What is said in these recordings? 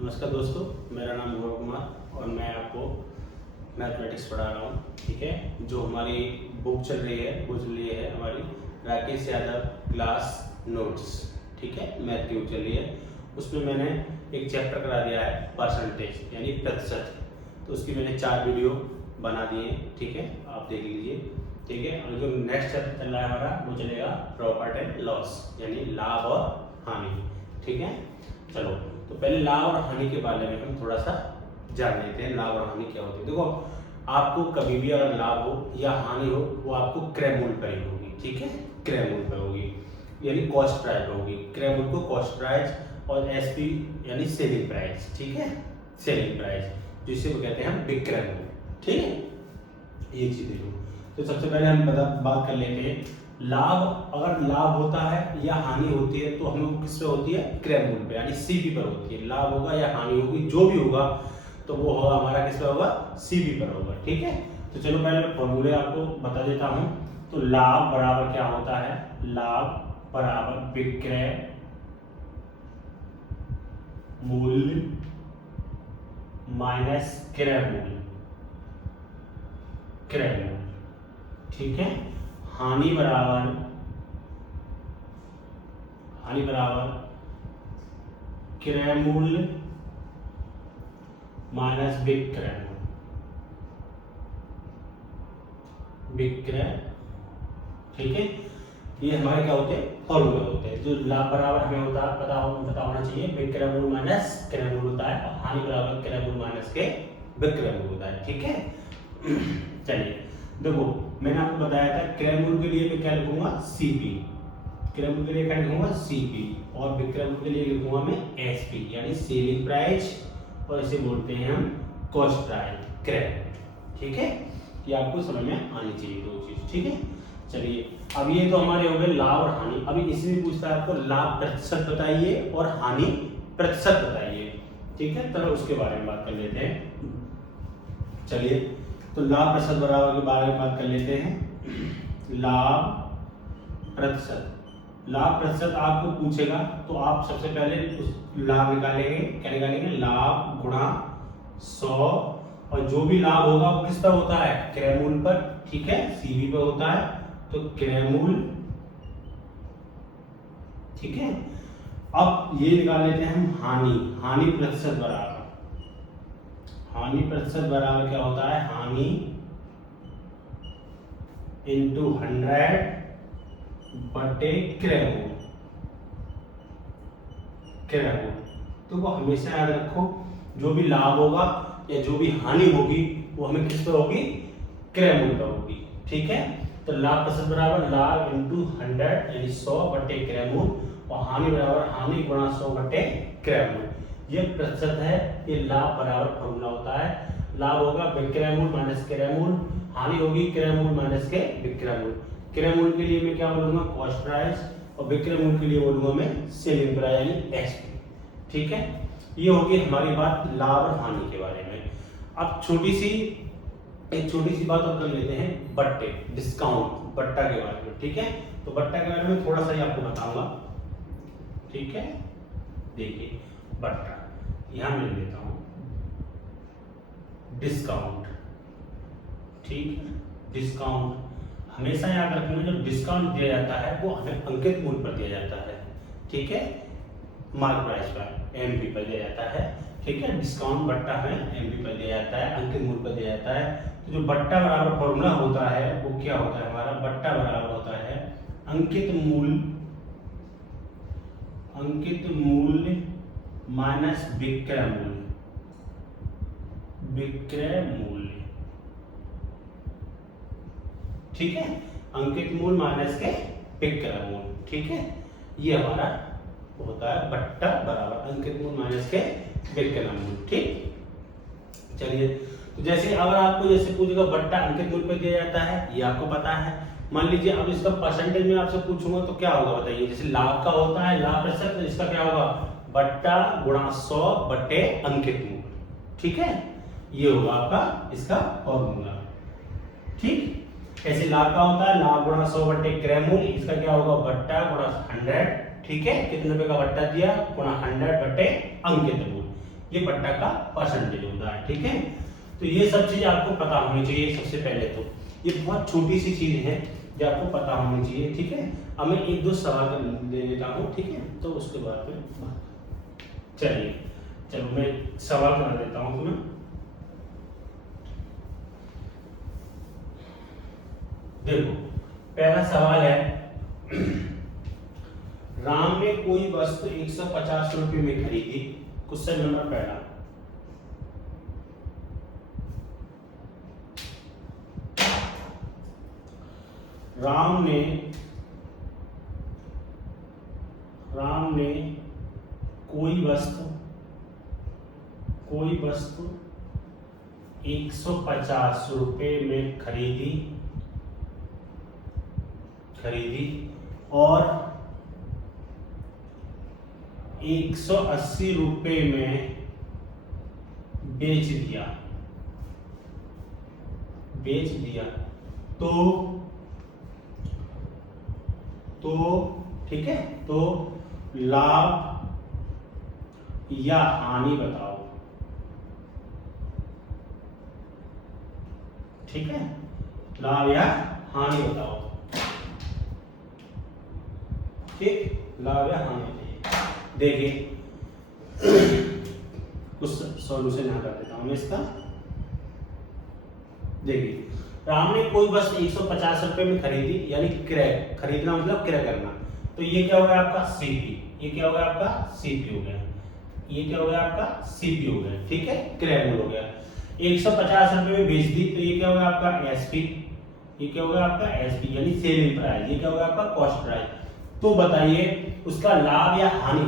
नमस्कार दोस्तों, मेरा नाम गौरव कुमार और मैं आपको मैथमेटिक्स पढ़ा रहा हूँ। ठीक है, जो हमारी बुक चल रही है वो चल रही है हमारी राकेश यादव क्लास नोट्स। ठीक है, मैथ की बुक चल रही है। उसमें मैंने एक चैप्टर करा दिया है परसेंटेज यानी प्रतिशत। तो उसकी मैंने 4 वीडियो बना दिए हैं। ठीक है, आप देख लीजिए। ठीक है, और जो नेक्स्ट चैप्टर चल रहा है हमारा वो चलेगा प्रॉफिट एंड लॉस यानी लाभ और हानि। ठीक है, चलो तो पहले लाभ और हानि के बारे में हम थोड़ा सा जान लेते हैं। लाभ और हानि क्या होती है। देखो, आपको कभी भी अगर लाभ हो या हानि हो वो आपको क्रय मूल्य पर ही होगी। ठीक है, क्रय मूल्य पर होगी यानी कॉस्ट प्राइस पर होगी। क्रय मूल्य को कॉस्ट प्राइस और एसपी यानी सेलिंग प्राइस। ठीक है, सेलिंग प्राइस जिसे वो कहते हैं हम विक्रय मूल्य। ठीक है, ये चीज देखो। तो सबसे पहले हम बात कर लेते हैं लाभ। अगर लाभ होता है या हानि होती है तो हमें किस पे होती है, क्रय मूल्य पे यानी सीपी पर होती है। लाभ होगा या हानि होगी जो भी होगा तो वो होगा हमारा किस पे होगा, सीपी पर होगा। ठीक है, तो चलो पहले मैं फॉर्मूले आपको बता देता हूं। तो लाभ बराबर क्या होता है, लाभ बराबर विक्रय मूल्य माइनस क्रय मूल्य। क्रय मूल्य, ठीक है। हानि बराबर क्रय मूल्य माइनस विक्रय मूल्य। विक्रय, ठीक है। ये हमारे क्या होते हैं, फॉर्मूला होते हैं। जो लाभ बराबर हमें पता होना चाहिए विक्रय मूल्य माइनस क्रय मूल्य होता है, और हानि बराबर क्रय मूल्य माइनस के विक्रय मूल्य होता है। ठीक है, चलिए देखो, मैंने आपको बताया था क्रय मूल्य के लिए मैं क्या लिखूंगा, सीपी। क्रय मूल्य के लिए क्या लिखूंगा, सीपी, और विक्रय मूल्य के लिए लिखूंगा मैं एसपी यानी सेलिंग प्राइस, और इसे बोलते हैं हम कॉस्ट प्राइस, क्रय। ठीक है, ये आपको समझ में आनी चाहिए दो चीज। ठीक है, चलिए अब ये तो हमारे हो गए लाभ और हानि। अभी इसमें पूछता है आपको लाभ प्रतिशत बताइए और हानि प्रतिशत बताइए। ठीक है, चलो उसके बारे में बात कर लेते हैं। चलिए, तो लाभ प्रतिशत बराबर के बारे में बात कर लेते हैं। लाभ प्रतिशत, लाभ प्रतिशत आपको पूछेगा तो आप सबसे पहले उस लाभ निकालेंगे। क्या निकालेंगे, लाभ गुणा 100, और जो भी लाभ होगा वो किस पर होता है, क्रय मूल्य पर। ठीक है, सीवी पर होता है, तो क्रय मूल्य। ठीक है, अब ये निकाल लेते हैं हम हानि। हानि प्रतिशत बराबर, हानि प्रतिशत बराबर क्या होता है, हानि इंटू 100 बटे क्रय मूल्य। क्रय मूल्य तो वो हमेशा याद रखो, जो भी लाभ होगा या जो भी हानि होगी वो हमें किस पर होगी, क्रय मूल्य पर होगी। ठीक है, तो लाभ प्रतिशत बराबर लाभ इंटू 100 यानी 100 बटे क्रय मूल्य, और हानि बराबर हानि गुणा 100 बटे क्रय मूल्य। ये प्रतिशत है, ये लाभ बराबर फॉर्मूला होता है। लाभ होगा विक्रय मूल्य माइनस क्रय मूल्य, हानि होगी क्रय मूल्य माइनस के विक्रय मूल्य। क्रय मूल्य के लिए मैं क्या बोलूंगा, कॉस्ट प्राइस, और विक्रय मूल्य के लिए बोलूंगा मैं सेलिंग प्राइस यानी एसपी। ठीक है, ये होगी हमारी बात लाभ और हानि के बारे में। अब एक छोटी सी बात और कर लेते हैं, बट्टे, डिस्काउंट, बट्टा के बारे में। ठीक है, तो बट्टा के बारे में थोड़ा सा ही आपको बताऊंगा। ठीक है, देखिए बट्टा यहां मैं लेता हूं डिस्काउंट। ठीक है, डिस्काउंट हमेशा याद रखना, जो डिस्काउंट दिया जाता है वो हमें अंकित मूल्य पर दिया जाता है। ठीक है, मार्क प्राइस पर, एमपी पर दिया जाता है। ठीक है, डिस्काउंट बट्टा हमें एमपी पर दिया जाता है, अंकित मूल्य पर दिया जाता है। तो जो बट्टा बराबर फॉर्मूला होता है वो क्या होता है हमारा, बट्टा बराबर होता है अंकित मूल्य माइनस विक्रय मूल्य। विक्रय मूल्य, ठीक है, अंकित मूल्य माइनस के विक्रय मूल्य। ठीक है, ये हमारा होता है बट्टा बराबर अंकित मूल्य माइनस के विक्रय मूल्य। ठीक, चलिए तो जैसे अगर आपको जैसे पूछेगा बट्टा अंकित मूल्य पे दिया जाता है, ये आपको पता है। मान लीजिए अब इसका परसेंटेज में आपसे पूछूंगा तो क्या होगा बताइए। जैसे लाभ का होता है लाभ प्रतिशत, तो इसका क्या होगा, बट्टा गुणा 100 बटे अंकित मूल्य। ठीक है, ये होगा आपका इसका फॉर्मूला। ठीक, ऐसे लाभ का होता है लाभ गुणा 100 बटे क्रय मूल्य, इसका क्या होगा, बट्टा गुणा 100। ठीक है, कितने रुपए का बट्टा दिया, गुणा 100 बटे अंकित मूल्य। ये पट्टा का परसेंटेज होता है। ठीक है, तो ये सब चीज आपको पता होनी चाहिए। सबसे पहले तो ये बहुत छोटी सी चीज है जो आपको पता होनी चाहिए। ठीक है, अब मैं एक दो सवाल दे देता हूँ। ठीक है, तो उसके बाद में चलो मैं सवाल करा देता हूँ तुम्हें। देखो पहला सवाल है, राम ने कोई वस्तु 150 रुपए में खरीदी। क्वेश्चन नंबर पहला, राम ने कोई वस्तु 150 रुपए में खरीदी और 180 रुपए में बेच दिया तो ठीक है, तो लाभ या हानि बताओ। ठीक है, लाभ या हानि बताओ। ठीक, लाभ या हानि। देखिए कुछ सॉल्यूशन यहाँ कर देता हूं मैं इसका। देखिए, राम ने कोई वस्तु 150 रुपए में खरीदी, यानी क्रय, खरीदना मतलब क्रय करना। तो ये क्या हो गया आपका सीपी, ये क्या हो गया आपका सीपी हो गया, ये क्या हो गया आपका सीपी हो गया। ठीक है, क्रय मूल्य हो गया। 150 रुपए में बेच दी, तो ये क्या होगा आपका एसपी, ये क्या होगा आपका एसपी यानी सेलिंग प्राइस, ये क्या होगा आपका कॉस्ट प्राइस। तो बताइए उसका लाभ या हानि,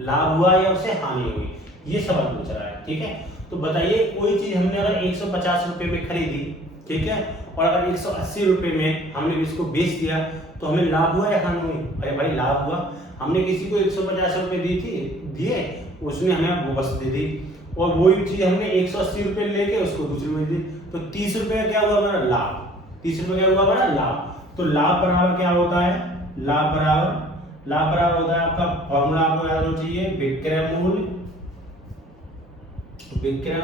लाभ हुआ या उसे हानि हुई, ये सवाल पूछ रहा है। ठीक है, तो बताइए कोई चीज हमने अगर 150 रुपए में खरीदी, ठीक है, और अगर 180 रुपए में हमने इसको बेच दिया, तो हमें लाभ हुआ या हानि हुई? अरे भाई लाभ हुआ, हमने किसी को 150 रुपए दिए, उसने हमें वो वस्तु दे दी, और वही चीज हमने 180 रुपए लेके उसको दूसरे में दी, तो 30 रुपए का क्या हुआ हमारा लाभ, 30 रुपए क्या हुआ हमारा लाभ। तो लाभ बराबर क्या होता है, लाभ बराबर होता है आपका, फॉर्मूला आपको याद होना चाहिए, विक्रय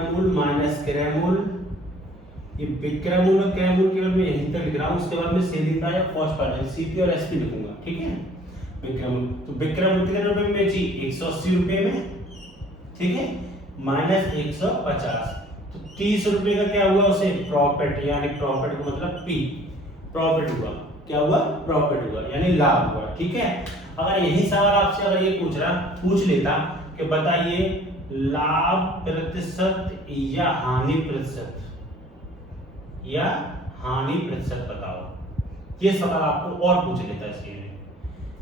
मूल्य माइनस क्रय मूल्य। ये विक्रय मूल्य क्रय मूल्य केवल मैं यहीं तक लिख रहा हूं, उसके बाद में सेलिंग प्राइस या कॉस्ट प्राइस सीपी और एसपी लिखूंगा। ठीक है, विक्रय मूल्य, तो विक्रय मूल्य कितने रुपए में बेची, 180 रुपए में, ठीक है, माइनस 150, तो 30 रुपए का क्या हुआ उसे प्रॉफिट, यानी प्रॉफिट का मतलब पी, प्रॉफिट हुआ, क्या हुआ प्रॉफिट हुआ यानी लाभ हुआ। ठीक है, अगर यही सवाल आपसे अगर ये पूछ लेता कि बताइए लाभ प्रतिशत या हानि प्रतिशत बताओ, ये सवाल आपको और पूछ लेता है इसके लिए।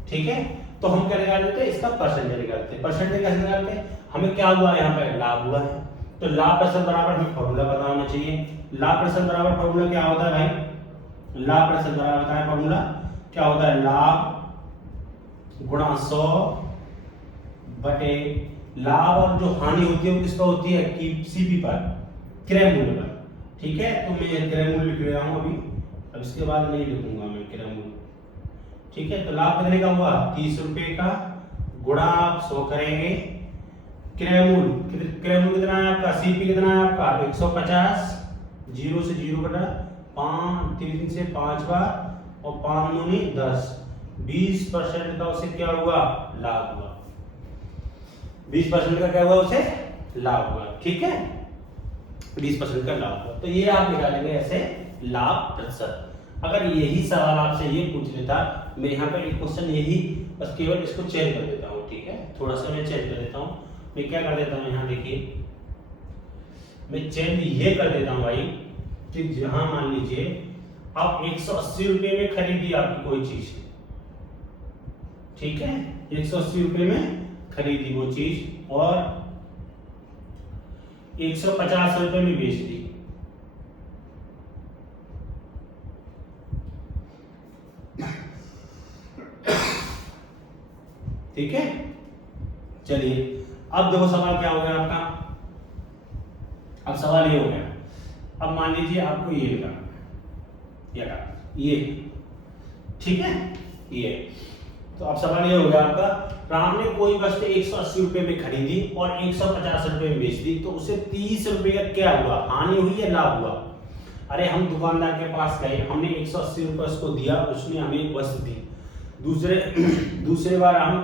ठीक है, तो हम क्या निकालते हैं, इसका परसेंटेज निकालते हैं। परसेंटेज कैसे निकालते हैं, हमें क्या हुआ यहाँ पे लाभ हुआ है, तो लाभ प्रतिशत बराबर हमें फॉर्मूला पता होना चाहिए। लाभ प्रतिशत बराबर फॉर्मूला क्या होता है भाई, लाभ प्रतिशत बराबर बताएं फॉर्मूला क्या होता है, लाभ गुणा 100 बटे लाभ, और जो हानि होती है वो किस पर होती है, सीपी पर, क्रय मूल्य पर। ठीक है, तो मैं क्रय मूल्य लिख रहा हूं अभी, अब इसके बाद नहीं लिखूंगा मैं क्रय मूल्य। ठीक है, तो लाभ कितने का हुआ 30 रुपए का, गुणा आप 100 करेंगे, क्रय मूल्य कितना है आपका, सीपी कितना है आपका 150, 0 से 0 कटा, 5 3 से 5 बार, और 5 दूनी 10, 20% का उसे क्या हुआ लाभ हुआ, 20% का क्या हुआ उसे लाभ हुआ। ठीक है, 20% का लाभ हुआ, तो ये आप निकालेंगे ऐसे लाभ प्रतिशत। अगर यही सवाल आपसे ये पूछ लेता, मैं यहाँ पर एक क्वेश्चन यही बस केवल इसको चेंज कर देता हूँ। ठीक है, थोड़ा सा मैं चेंज कर देता हूँ, मैं क्या कर देता हूँ यहाँ देखिए, मैं चेंज ये कर देता हूँ भाई कि जहां मान लीजिए आप 180 रुपए में खरीदी आपकी कोई चीज, ठीक है, 180 रुपए में खरीदी वो चीज और 150 रुपए में बेच दी। ठीक है, चलिए अब देखो सवाल क्या हो गया आपका, अब सवाल ये हो गया, अब मान लीजिए आपको ये लगाना, ये ठीक है, ये तो अब सवाल ये हो गया आपका राम ने कोई वस्तु 180 रुपए में खरीदी और 150 रुपए में बेच दी, तो उसे 30 रुपए का क्या हुआ, हानि हुई या लाभ हुआ? अरे हम दुकानदार के पास गए, हमने 180 रुपए उसको दिया, उसने हमें एक वस्तु दी। दूसरे बार हम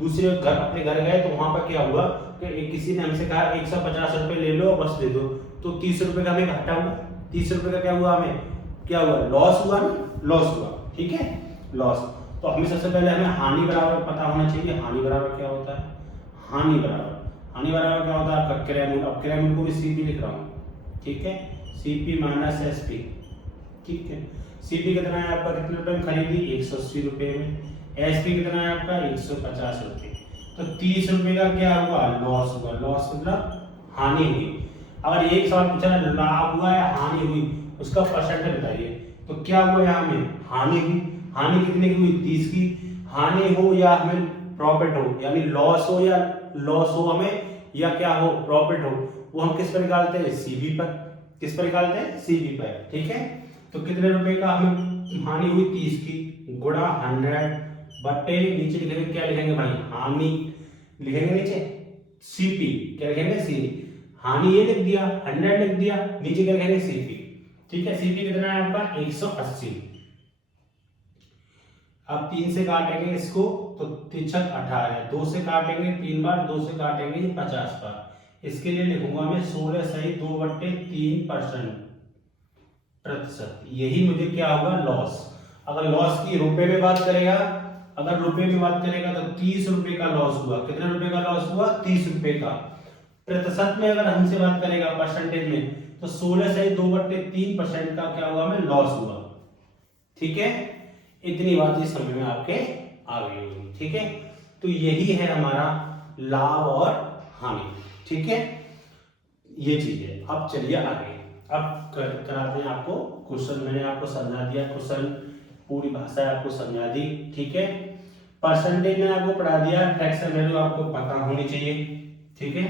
दूसरे घर अपने घर गए, तो वहां पर क्या हुआ कि किसी ने हमसे कहा 150 रुपए ले लो और वस्तु दे दो, तो 30 रुपए का हमें घाटा हुआ। 30 रुपए का क्या हुआ, हमें क्या हुआ, लॉस हुआ ना, लॉस हुआ। ठीक है, लॉस। तो हमें सबसे पहले हमें हानि बराबर पता होना चाहिए। हानि बराबर क्या होता है, हानि बराबर क्या होता है आपका क्रय मूल्य। अब क्रय मूल्य को भी सीपी लिख रहा हूँ, ठीक है, सीपी माइनस एसपी। ठीक है, सीपी कितना है आपका, कितने रुपए में खरीदी, 180 रुपए में। एसपी कितना है आपका, 150 रुपए। तो 30 रुपए का क्या हुआ, लॉस हुआ। लॉस मतलब हानि हुई। अगर एक सवाल पूछा लाभ हुआ या हानि हुई, उसका परसेंटेज बताइए। तो क्या हुआ यहाँ में, हानि हुई। हानि कितने की हुई, 30 की। हानि हो या हमें प्रॉफिट हो, यानी लॉस हो या लॉस हो हमें, या क्या हो, प्रॉफिट हो, वो हम किस पर निकालते हैं, सीबी पर। किस पर निकालते हैं, सीबी पर। ठीक है, तो कितने रुपए का हमें हानि हुई, 30 की, गुणा 100 बट्टे नीचे लिखेंगे, क्या लिखेंगे भाई, हानि लिखेंगे नीचे, सीपी क्या लिखेंगे, सी। हानि ये लिख दिया, 100 लिख दिया, नीचे क्या लिखेंगे, सीपी। ठीक है, सीपी कितना है आपका, 180। अब 3 से काटेंगे इसको तो 3 × 18, 2 से काटेंगे 3 बार, 2 से काटेंगे 50 बार। इसके लिए लिखूंगा मैं 16 सही 2/3% प्रतिशत। यही मुझे क्या होगा, लॉस। अगर लॉस की रुपए में बात करेगा, अगर रुपए में बात करेगा तो 30 रुपए का लॉस हुआ। कितने रुपए का लॉस हुआ, 30 रुपए का। प्रतिशत में अगर हमसे बात करेगा, परसेंटेज में, तो 16 सही 2/3% का क्या हुआ, हमें लॉस हुआ। ठीक है, इतनी बात इस समय में आपके आ गई होगी। ठीक है, तो यही है हमारा लाभ और हानि। ठीक है, ये चीज है। अब चलिए आगे, अब कराते हैं आपको क्वेश्चन। मैंने आपको समझा दिया, क्वेश्चन पूरी भाषा आपको समझा दी। ठीक है, परसेंटेज मैंने आपको पढ़ा दिया, फ्रैक्शन वैल्यू आपको पता होनी चाहिए। ठीक है,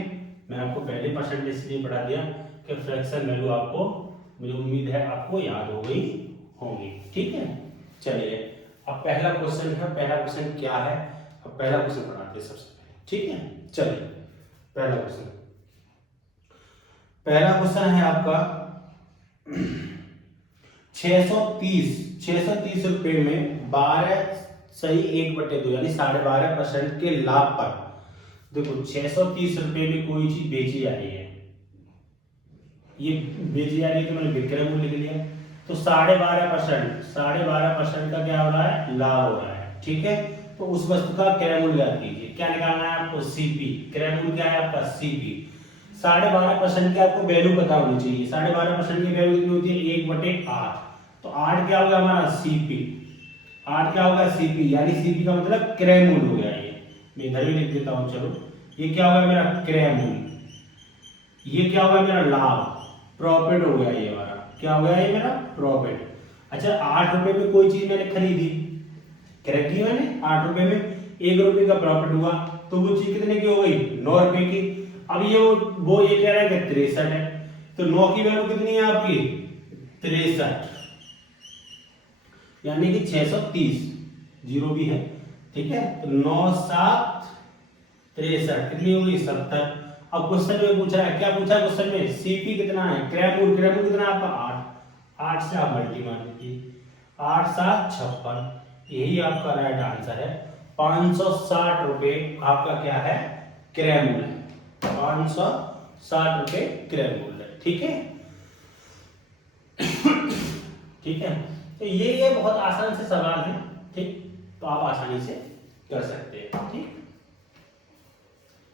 मैं आपको पहले परसेंटेज इसलिए पढ़ा दिया कि फ्रैक्शन वैल्यू आपको, मुझे उम्मीद है आपको याद हो गई होंगी। ठीक है, चलिए अब पहला क्वेश्चन है। पहला क्वेश्चन क्या है, अब पहला क्वेश्चन पढ़ाते हैं सबसे पहले। ठीक है, चलिए पहला क्वेश्चन है आपका 630 रुपए में 12 सही 1/2 यानी 12.5% के लाभ पर, देखो 630 रुपए में कोई चीज बेची जा रही है, ये बेची जा रही है, तो मैंने विक्रय मूल्य लिख लिया। तो 12.5% का क्या हो रहा है, लाभ हो रहा है। ठीक है, तो उस वस्तु का क्रय मूल्य ज्ञात कीजिए। क्या निकालना है आपको, सीपी। क्रय मूल्य क्या है आपका, सीपी। 12.5% की आपको वैल्यू पता होनी चाहिए। 12.5% की वैल्यू कितनी होती है, 1/8। तो 8 क्या होगा हमारा, सीपी। 8 क्या होगा, सीपी, यानी सीपी का मतलब क्रय मूल्य हो गया। ये मैं इधर भी लिख देता हूं, चलो। ये क्या होगा मेरा क्रय मूल्य, ये क्या होगा मेरा लाभ, प्रॉफिट हो गया ये हमारा। क्या हो गया ये मेरा, प्रॉफिट। अच्छा, 8 रुपए में कोई चीज मैंने खरीदी, क्रय की मैंने 8 रुपए में, 1 रुपए का प्रॉफिट हुआ, तो वो चीज कितने की हो गई, 9 रुपए की। अब ये वो ये कह रहा है कि 63 है, तो 9 की वैल्यू कितनी है आपकी, 63, यानी कि 630, जीरो भी है। ठीक है, तो 9 7 63 कितनी होगी, 70। अब क्वेश्चन में पूछ रहा है, क्या पूछा है क्वेश्चन में, सीपी कितना है, क्रय मूल्य कितना है आपका, 8 से आप मल्टीप्लाई कीजिए, 8 7 56, यही आपका राइट आंसर है। 560 रुपए आपका क्या है, क्रय मूल्य है। 560 रुपए क्रय मूल्य। ठीक है, ठीक है, तो ये बहुत आसान से सवाल है। ठीक, तो आप आसानी से कर सकते हैं। ठीक,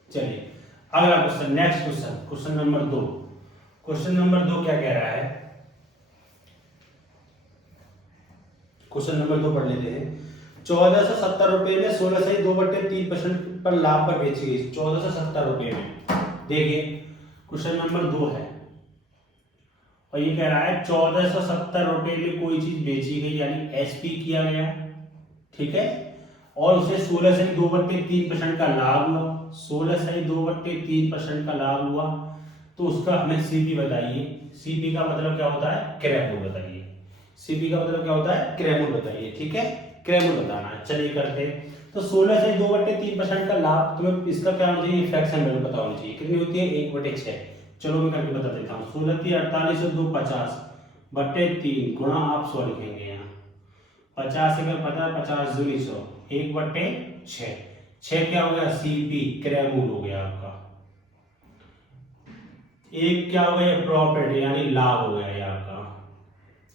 चलिए अगला question, next question, question number 2। Question number 2 क्या कह रहा है, क्वेश्चन नंबर 2 पढ़ लेते हैं। 1470 रुपए में 16 सही 2/3% पर लाभ पर बेची गई। 1470 रुपए में, देखिए क्वेश्चन नंबर 2 है और ये कह रहा है 1470 रुपए में कोई चीज बेची गई, यानी एसपी किया गया। ठीक है, और उसे 16 सही 2/3% का लाभ हुआ। 16 सही 2/3% का लाभ हुआ, तो उसका हमें सीपी बताइए। सीपी का मतलब क्या होता है, क्रय मूल्य बताइए। सीपी का मतलब क्या होता है, क्रय मूल्य बताइए। ठीक है, क्रय बताना है। चलिए करते हैं। तो 16 से 2/3% का लाभ, तुम्हें इसका क्या होना चाहिए, फ्रैक्शन वैल्यू पता होनी चाहिए। कितनी होती है, 1/6। चलो मैं करके बता देता हूँ। 16 × 48 और 2 50/3 गुणा, आप 100 लिखेंगे यहाँ। 50 अगर पता, 50 दूनी 100, 1/6। 6 क्या हो गया, सीपी क्रय मूल हो गया आपका। एक क्या हो गया, प्रॉफिट यानी लाभ हो गया ये आपका।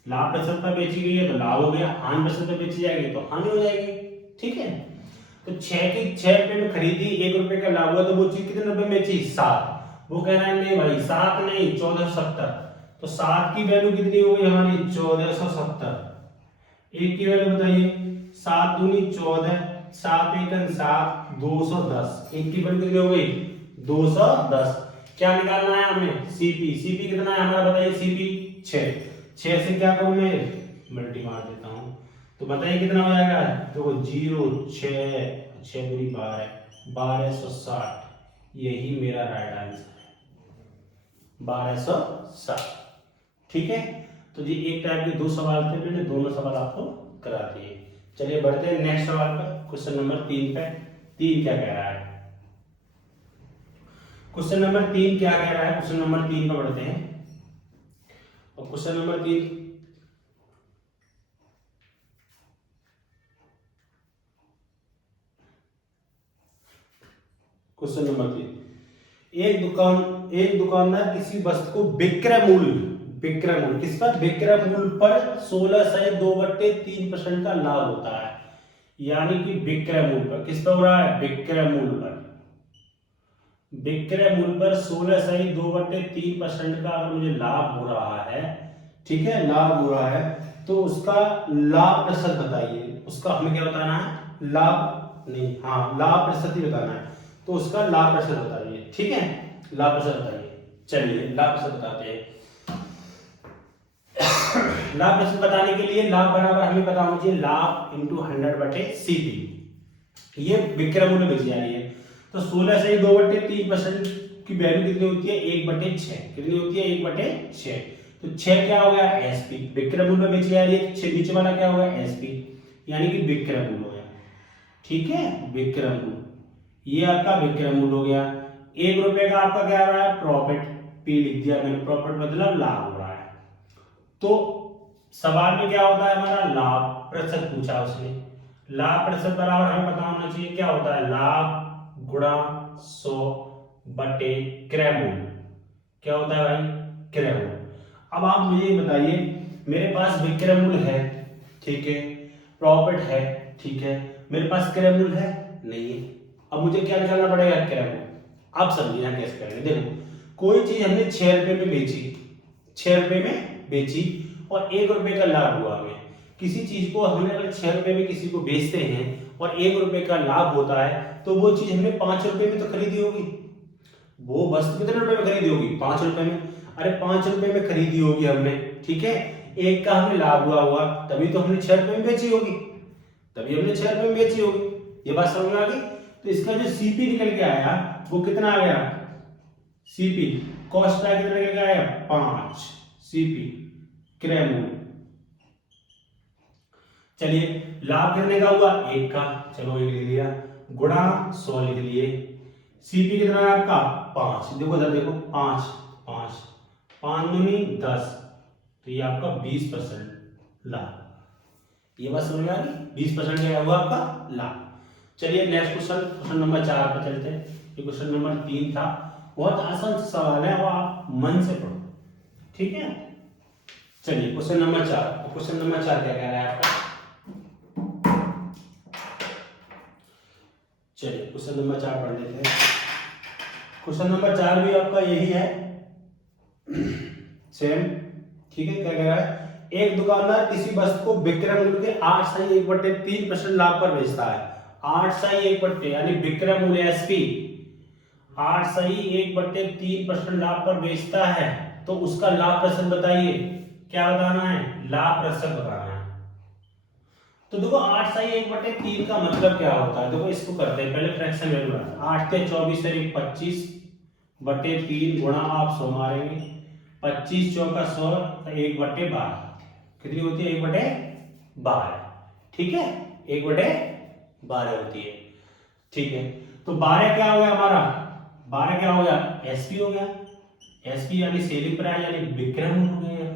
लाभ प्रतिशत पर बेची गई है तो लाभ हो गया, हानि प्रतिशत पर बेची जाएगी तो हानि हो जाएगी। ठीक है, तो 6 रुपए में खरीदी, 1 रुपए का लाभ हुआ, तो वो चीज कितने रुपए में बेची, 7। वो कह रहा है नहीं भाई 7 नहीं 1470, तो 7 की वैल्यू कितनी हो गई हमारी, 1470। एक की वैल्यू बताइए, 7 दूनी 14, 7 एकन 7, 210। एक की वैल्यू कितनी हो गई, 210। क्या निकालना है हमें, सीपी। सीपी कितना है हमारा बताइए, सीपी 6। 6 से क्या करूं मैं, मल्टी मार देता हूं, तो बताइए कितना हो जाएगा। तो 0 6 6 दूनी 12, 1260। यही मेरा राइट आंसर है, 1260। ठीक है, तो जी एक टाइप के 2 सवाल थे, मैंने दोनों सवाल आपको करा दिए। चलिए बढ़ते हैं नेक्स्ट सवाल पर, क्वेश्चन नंबर 3 पे। 3 क्या कह रहा है, क्वेश्चन नंबर 3 क्या कह रहा है, क्वेश्चन नंबर 3 पर बढ़ते हैं। और क्वेश्चन नंबर 3, क्वेश्चन नंबर 3, एक दुकानदार किसी वस्तु को विक्रय मूल्य किस पर, विक्रय मूल्य पर 16 से 2/3% का लाभ होता है। यानी कि विक्रय मूल्य पर किस पर हो रहा है, विक्रय मूल्य पर। विक्रय मूल्य पर 16 से 2/3% का अगर मुझे लाभ हो रहा है, ठीक है, लाभ हो रहा है, तो उसका लाभ प्रतिशत बताइए। उसका हमें क्या बताना है, लाभ नहीं, हाँ लाभ प्रतिशत ही बताना है। तो उसका लाभ प्रतिशत बताइए। ठीक है, लाभ प्रतिशत बताइए। चलिए लाभ प्रतिशत बताते हैं। लाभ प्रतिशत बताने के लिए लाभ बराबर हमें पता होना चाहिए, लाभ इंटू 100/CP। ये विक्रय मूल्य बेची जा रही है, तो 16 से 2/3% की वैल्यू कितनी होती है, 1/6। कितनी होती है, 1/6। तो 6 क्या हो गया, एसपी। विक्रय मूल्य बेची जा रही है, नीचे वाला क्या होगा, एसपी, यानी कि विक्रय मूल्य हो गया। ठीक है, विक्रय मूल्य, ये आपका विक्रय मूल्य हो गया। 1 रुपए का आपका क्या हो रहा है, प्रॉफिट। पी लिख दिया मैंने, प्रॉफिट मतलब लाभ हो रहा है। तो सवाल में क्या होता है हमारा, लाभ प्रतिशत पूछा उसने। लाभ प्रतिशत बराबर हमें पता होना चाहिए क्या होता है, लाभ गुणा 100 क्रय मूल्य। क्या होता है भाई, क्रय मूल्य। अब आप मुझे ये बताइए, मेरे पास विक्रय मूल्य है, ठीक है, प्रॉफिट है, ठीक है, मेरे पास क्रय मूल्य है नहीं है। अब मुझे क्या निकालना पड़ेगा, क्रय मूल्य। आप समझिए यहाँ कैसे करेंगे। देखो, कोई चीज हमने 6 रुपए में बेची, 6 रुपए में बेची और 1 रुपए का लाभ हुआ हमें। किसी चीज को हमने अगर 6 रुपए में किसी को बेचते हैं और 1 रुपए का लाभ होता है, तो वो चीज हमने 5 रुपए में तो खरीदी होगी। वो वस्तु कितने रुपए में खरीदी होगी, 5 रुपए में। अरे 5 रुपए में खरीदी होगी हमने, ठीक है, 1 का हमें लाभ हुआ, तभी तो हमने 6 रुपए में बेची होगी, तभी हमने 6 रुपए में बेची होगी। ये बात समझ में आ गई। तो इसका जो सीपी निकल के आया वो कितना आ गया, सीपी कॉस्ट प्राइस कितना निकल के आया, 5। सीपी क्रय मूल्य। चलिए लाभ कितने का हुआ, 1 का, चलो 1 लिख लिया, गुणा 100 लिख लिए। सीपी कितना है आपका, 5। देखो इधर देखो, 5 5 5 दूनी 10, तो ये आपका 20% लाभ। ये बात समझ में आ गई, 20% क्या हुआ आपका लाभ। चलिए नेक्स्ट क्वेश्चन, क्वेश्चन नंबर 4 पर चलते हैं। ये क्वेश्चन नंबर 3 था, बहुत आसान सवाल है, वो आप मन से पढ़ो, ठीक है। चलिए क्वेश्चन नंबर 4, क्वेश्चन नंबर 4 क्या कह रहा है आपका, चलिए क्वेश्चन नंबर 4 पढ़ लेते हैं। क्वेश्चन नंबर 4 भी आपका यही है, सेम, ठीक है। क्या कह रहा है, एक दुकानदार किसी वस्तु को विक्रय मूल्य के 8 से 1/3% लाभ पर बेचता है। 8 से 1 यानी विक्रय मूल्य एसपी 8 से 1/3% लाभ पर बेचता है, तो उसका लाभ प्रतिशत बताइए। क्या बताना है, लाभ प्रतिशत बताना है। तो देखो 8 से 1/3 का मतलब क्या होता है, देखो इसको करते हैं पहले, फ्रैक्शन वैल्यू 8 के 24 और 25/3 गुणा, आप 100 मारेंगे, 25 चौका 100, 1/12 कितनी होती है, 1/12, ठीक है। 1/12 होती है। ठीक है, तो 12 क्या हो गया हमारा, 12 क्या हो गया, एसपी हो गया। एसपी यानी सेलिंग प्राइस यानी विक्रय मूल्य हो गया।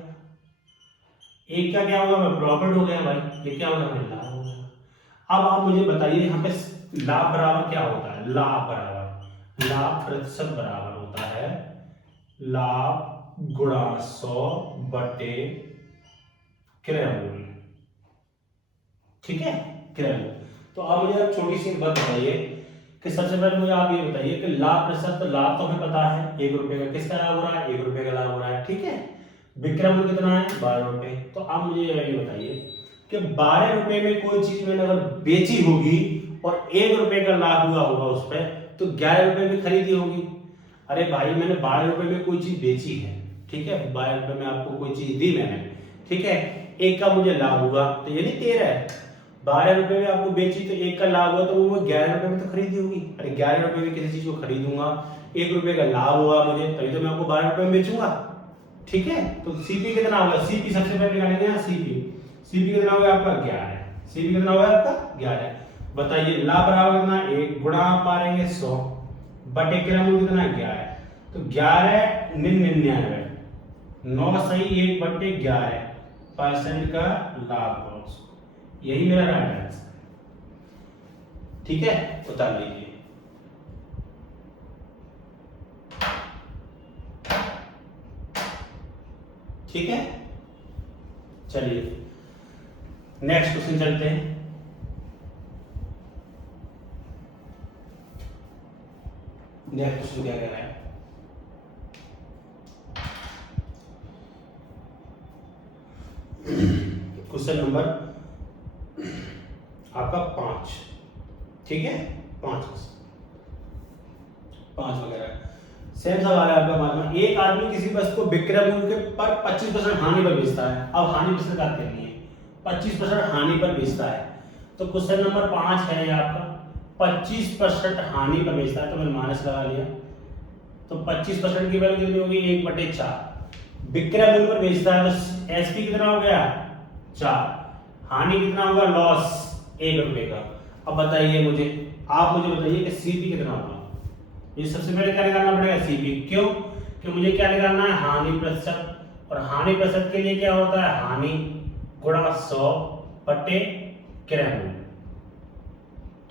एक का क्या होगा, प्रॉफिट हो गया भाई, ये क्या होगा, लाभ हो गया। अब आप मुझे बताइए यहाँ पे लाभ बराबर क्या होता है, लाभ प्रतिशत बराबर होता है लाभ गुणा 100 बटे क्रय मूल्य। ठीक है, क्रय मूल्य। तो आप मुझे अब छोटी सी बात बताइए कि सबसे पहले मुझे आप ये बताइए कि लाभ प्रतिशत, तो लाभ तो हमें पता है 1 रुपए का, किसका लाभ हो रहा है, 1 रुपए का लाभ हो रहा है। ठीक है, विक्रय मूल्य कितना है, 12 रुपए। तो आप मुझे ये बताइए कि 12 रुपए में कोई चीज मैंने अगर बेची होगी और 1 रुपए का लाभ हुआ होगा उस पर, तो 11 रुपए में खरीदी होगी। अरे भाई मैंने 12 रुपए में कोई चीज बेची है, ठीक है, 12 रुपए में आपको कोई चीज दी मैंने, ठीक है, 1 का मुझे लाभ हुआ, तो ये नहीं 13 है। 12 रुपए में आपको बेची तो 1 का लाभ हुआ, तो वो 11 रुपए में तो खरीदी होगी। अरे 11 रुपए में किसी चीज को खरीदूंगा, 1 रुपए का लाभ हुआ मुझे, तभी तो मैं आपको 12 रुपए में बेचूंगा। ठीक है, तो सीपी कितना होगा, सीपी सबसे पहले निकालेंगे यहाँ, सीपी कितना होगा आपका 11, सीपी कितना होगा आपका 11। बताइए लाभ बराबर कितना, 1 गुणा आप मारेंगे 100 बटे क्रय मूल्य कितना 11, तो 11,99, 9 सही 1 बटे 11% का लाभ हुआ उसको। यही मेरा राइट आंसर। ठीक है, उतार लीजिए। ठीक है, चलिए नेक्स्ट क्वेश्चन चलते हैं। नेक्स्ट क्वेश्चन क्या कह रहा है, क्वेश्चन नंबर आपका 5। ठीक है, 5 वगैरह सेम सवाल है आपका। मालूम है एक आदमी किसी वस्तु को विक्रय मूल्य के पर 25% हानि पर बेचता है। अब हानि प्रतिशत बात करनी है, 25% हानि पर बेचता है। तो क्वेश्चन नंबर 5 है आपका, 25% हानि पर बेचता है, तो मैंने माइनस लगा लिया। तो 25% की वैल्यू कितनी होगी, 1/4। विक्रय मूल्य पर बेचता है तो एसपी कितना हो गया 4, हानि कितना होगा, लॉस 1 रुपए का। अब बताइए मुझे, आप मुझे बताइए कि सीपी कितना होगा। ये सबसे पहले क्या निकालना पड़ेगा, सीपी। क्यों, कि मुझे क्या निकालना है, हानि प्रतिशत, और हानि प्रतिशत के लिए क्या होता है, हानि गुणा 100 बटे क्रय मूल्य।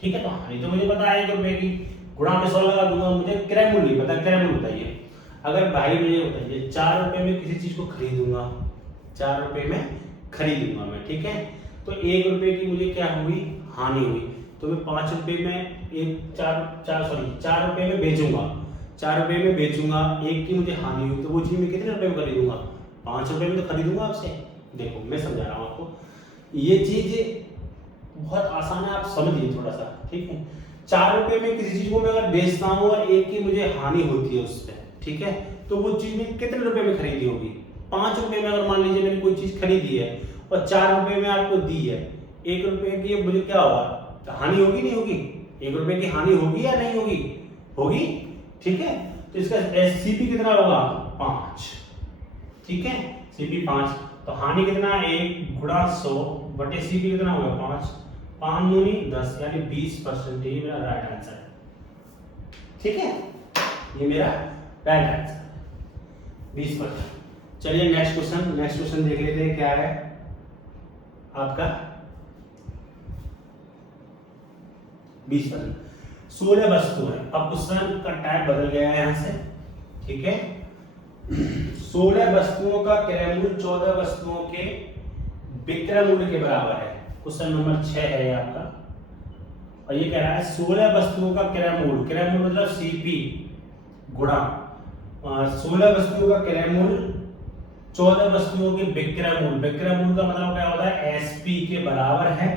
ठीक है, तो हानि तो मुझे पता है 1 रुपए की, गुणा में 100 लगा दूंगा, मुझे क्रय मूल्य नहीं पता। क्रय मूल्य बताइए, अगर भाई मुझे बताइए 4 रुपए में किसी चीज को खरीदूंगा, 4 रुपए में खरीदूंगा मैं, ठीक है, तो 1 रुपए की मुझे क्या हुई, हानि हुई, तो मैं 5 रुपए में 4 रुपए में बेचूंगा, 4 रुपए में बेचूंगा, 1 की मुझे हानि हुई, तो वो चीज मैं कितने रुपए में खरीदूंगा, 5 रुपए में तो खरीदूंगा आपसे। देखो मैं समझा रहा हूँ आपको, ये चीज बहुत आसान है, आप समझिए थोड़ा सा। ठीक है, 4 रुपए में किसी चीज को मैं अगर बेचता हूँ और 1 की मुझे हानि होती है उससे, ठीक है, तो वो चीज में कितने रुपए में खरीदी होगी, 5 रुपए में। अगर मान लीजिए मैंने कोई चीज खरीदी है और 4 रुपए में आपको दी है, 1 रुपए की मुझे क्या होगा, हानि होगी नहीं होगी, 1 रुपए की हानि होगी या नहीं होगी, होगी। ठीक है, तो इसका सीपी कितना होगा, 5। ठीक है, सीपी 5, तो हानि कितना, 1 गुणा 100 बटे सीपी कितना होगा 5, 5 दूनी 10 यानी 20%। ये मेरा राइट आंसर है। ठीक है, ये मेरा राइट आंसर है 20%। चलिए नेक्स्ट क्वेश्चन देख लेते हैं क्या है आपका 20%। 16 वस्तु है। अब क्वेश्चन का टाइप बदल गया है यहां से। ठीक है, 16 वस्तुओं का क्रय मूल्य 14 वस्तुओं के विक्रय मूल्य के बराबर है। क्वेश्चन नंबर 6 है आपका, और ये कह रहा है 16 वस्तुओं का क्रय मूल्य मतलब सीपी गुणा 16 वस्तुओं का क्रय मूल्य 14 वस्तुओं के विक्रय मूल्य का मतलब क्या होता है, एसपी के बराबर है।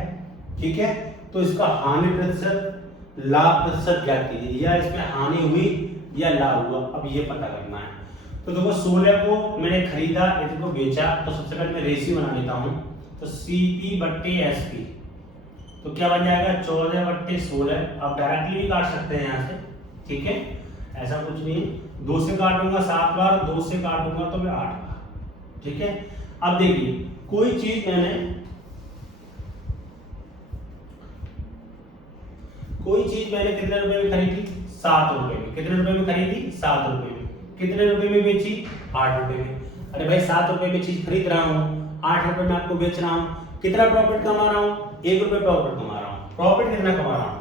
ठीक है, तो इसका हानि प्रतिशत लाभ प्रतिशत क्या कीजिए, या इसमें हानि हुई या लाभ हुआ, अब ये पता करना है। तो देखो 16 को मैंने खरीदा, इसको बेचा, तो सबसे पहले मैं रेशियो बना लेता हूं, तो सीपी बट्टे एसपी, तो क्या बन जाएगा 14 बट्टे 16। आप डायरेक्टली भी काट सकते हैं यहां से, ठीक है, ऐसा कुछ नहीं, 2 से काटूंगा 7 बार, 2 से काटूंगा तो मैं 8 बार। ठीक है, अब देखिए कोई चीज मैंने कोई चीज मैंने कितने रुपए में खरीदी? 7 रुपए में। कितने रुपए में खरीदी? 7 रुपए में। कितने रुपए में बेची? 8 रुपए में। अरे भाई 7 रुपए में चीज खरीद रहा हूँ, 8 रुपए में आपको बेच रहा हूँ, कितना प्रॉफिट कमा रहा हूँ? 1 रुपए प्रॉफिट कमा रहा हूँ। प्रॉफिट कितना कमा रहा हूँ?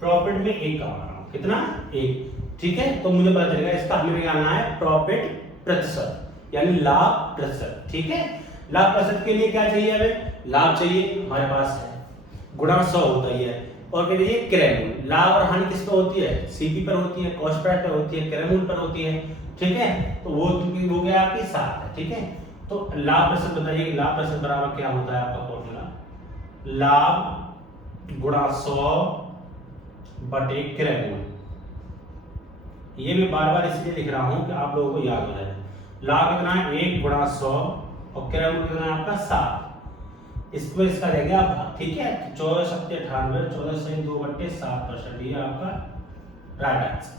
प्रॉफिट में 1 कमा रहा हूँ। कितना? 1। ठीक है, तो मुझे पता चलेगा इसका हमें निकालना है प्रॉफिट प्रतिशत, यानी लाभ प्रतिशत। ठीक है, लाभ प्रतिशत के लिए क्या चाहिए? हमें लाभ चाहिए, हमारे पास है, गुणा 100 होता ही है। और फिर ये क्रय मूल्य, लाभ और हानि किस पे होती है? सीपी पर होती है, कॉस्ट प्राइस पर होती है, क्रय मूल्य पर होती है। ठीक है, तो वो हो गया आपके 7 है। ठीक है, तो लाभ प्रतिशत बताइए, लाभ प्रतिशत बराबर क्या होता है आपका फॉर्मूला? लाभ गुणा 100 बटे क्रय मूल्य। ये मैं बार बार इसलिए लिख रहा हूं कि आप लोगों को याद हो जाए। लाभ कितना है? 1 गुणा 100 और क्रय मूल्य कितना है आपका? 7। इसको इसका देंगे आप। ठीक है, 14 सत्ते 98, 14 से 2 बट्टे 7%, ये आपका राइट आंसर।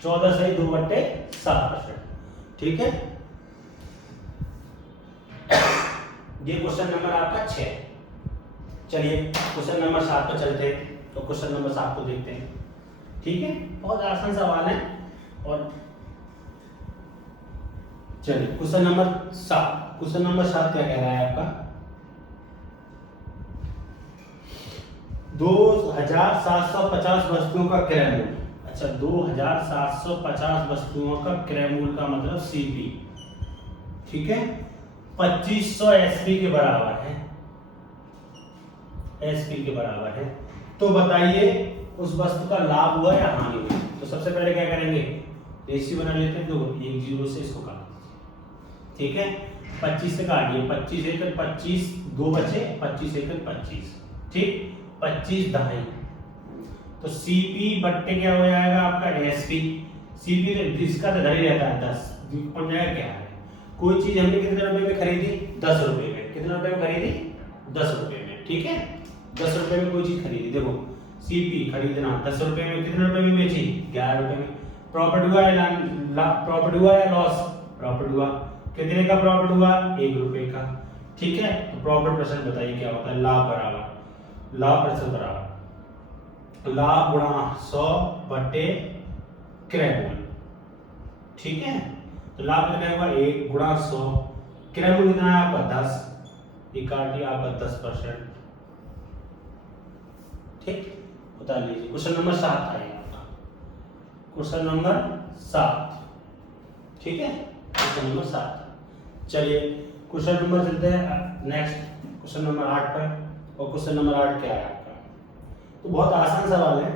14 से 2 बट्टे 7%। ठीक है, ये क्वेश्चन नंबर आपका 6। चलिए क्वेश्चन नंबर 7 पर चलते हैं। तो क्वेश्चन नंबर 7 को देखते हैं। ठीक है, बहुत आसान सवाल है। और चलिए क्वेश्चन नंबर 7, क्वेश्चन नंबर 7 क्या कह रहा है आपका? 2750 वस्तुओं का क्रय मूल्य। अच्छा, 2750 वस्तुओं का क्रय मूल्य का मतलब सीपी। ठीक है, 2500 एसपी के बराबर है, एसपी के बराबर है। तो बताइए उस वस्तु का लाभ हुआ या हानि हुई? तो सबसे पहले क्या करेंगे? रेशियो बना लेते हैं, दो 1 0 से इसको काट। ठीक है, 25 से काटिए, 25 1 25, 2 बचे, 25 1 25। ठीक, 25 दहाई। तो सीपी बट्टे क्या हो जाएगा आपका? एसपी। सीपी जिसका तो घर ही रहता है 10, कौन जाएगा क्या है? कोई चीज हमने कितने रुपए में खरीदी? 10 रुपए में। कितने रुपए में खरीदी? 10 रुपए में। ठीक है, 10 रुपए में कोई चीज खरीदी, देखो सीपी खरीदना 10 रुपए में, कितने रुपए में बेची? 11 रुपए में। प्रॉफिट हुआ या लॉस? प्रॉफिट हुआ। कितने का प्रॉफिट हुआ? 1 रुपए का। ठीक है, तो प्रॉफिट परसेंट बताइए क्या होता है? लाभ बराबर, लाभ प्रतिशत बराबर लाभ गुणा 100 बटे क्रय मूल्य। ठीक है, तो लाभ कितना हुआ? 1 गुणा 100, क्रय मूल्य कितना है आपका? 10, ये काट दिया आपका 10%। ठीक, बता लीजिए। क्वेश्चन नंबर 7 आएगा आपका, क्वेश्चन नंबर 7। ठीक है, क्वेश्चन नंबर 7। चलिए क्वेश्चन नंबर चलते हैं नेक्स्ट, क्वेश्चन नंबर 8 पर। और क्वेश्चन नंबर 8 क्या है आपका? तो बहुत आसान सवाल है।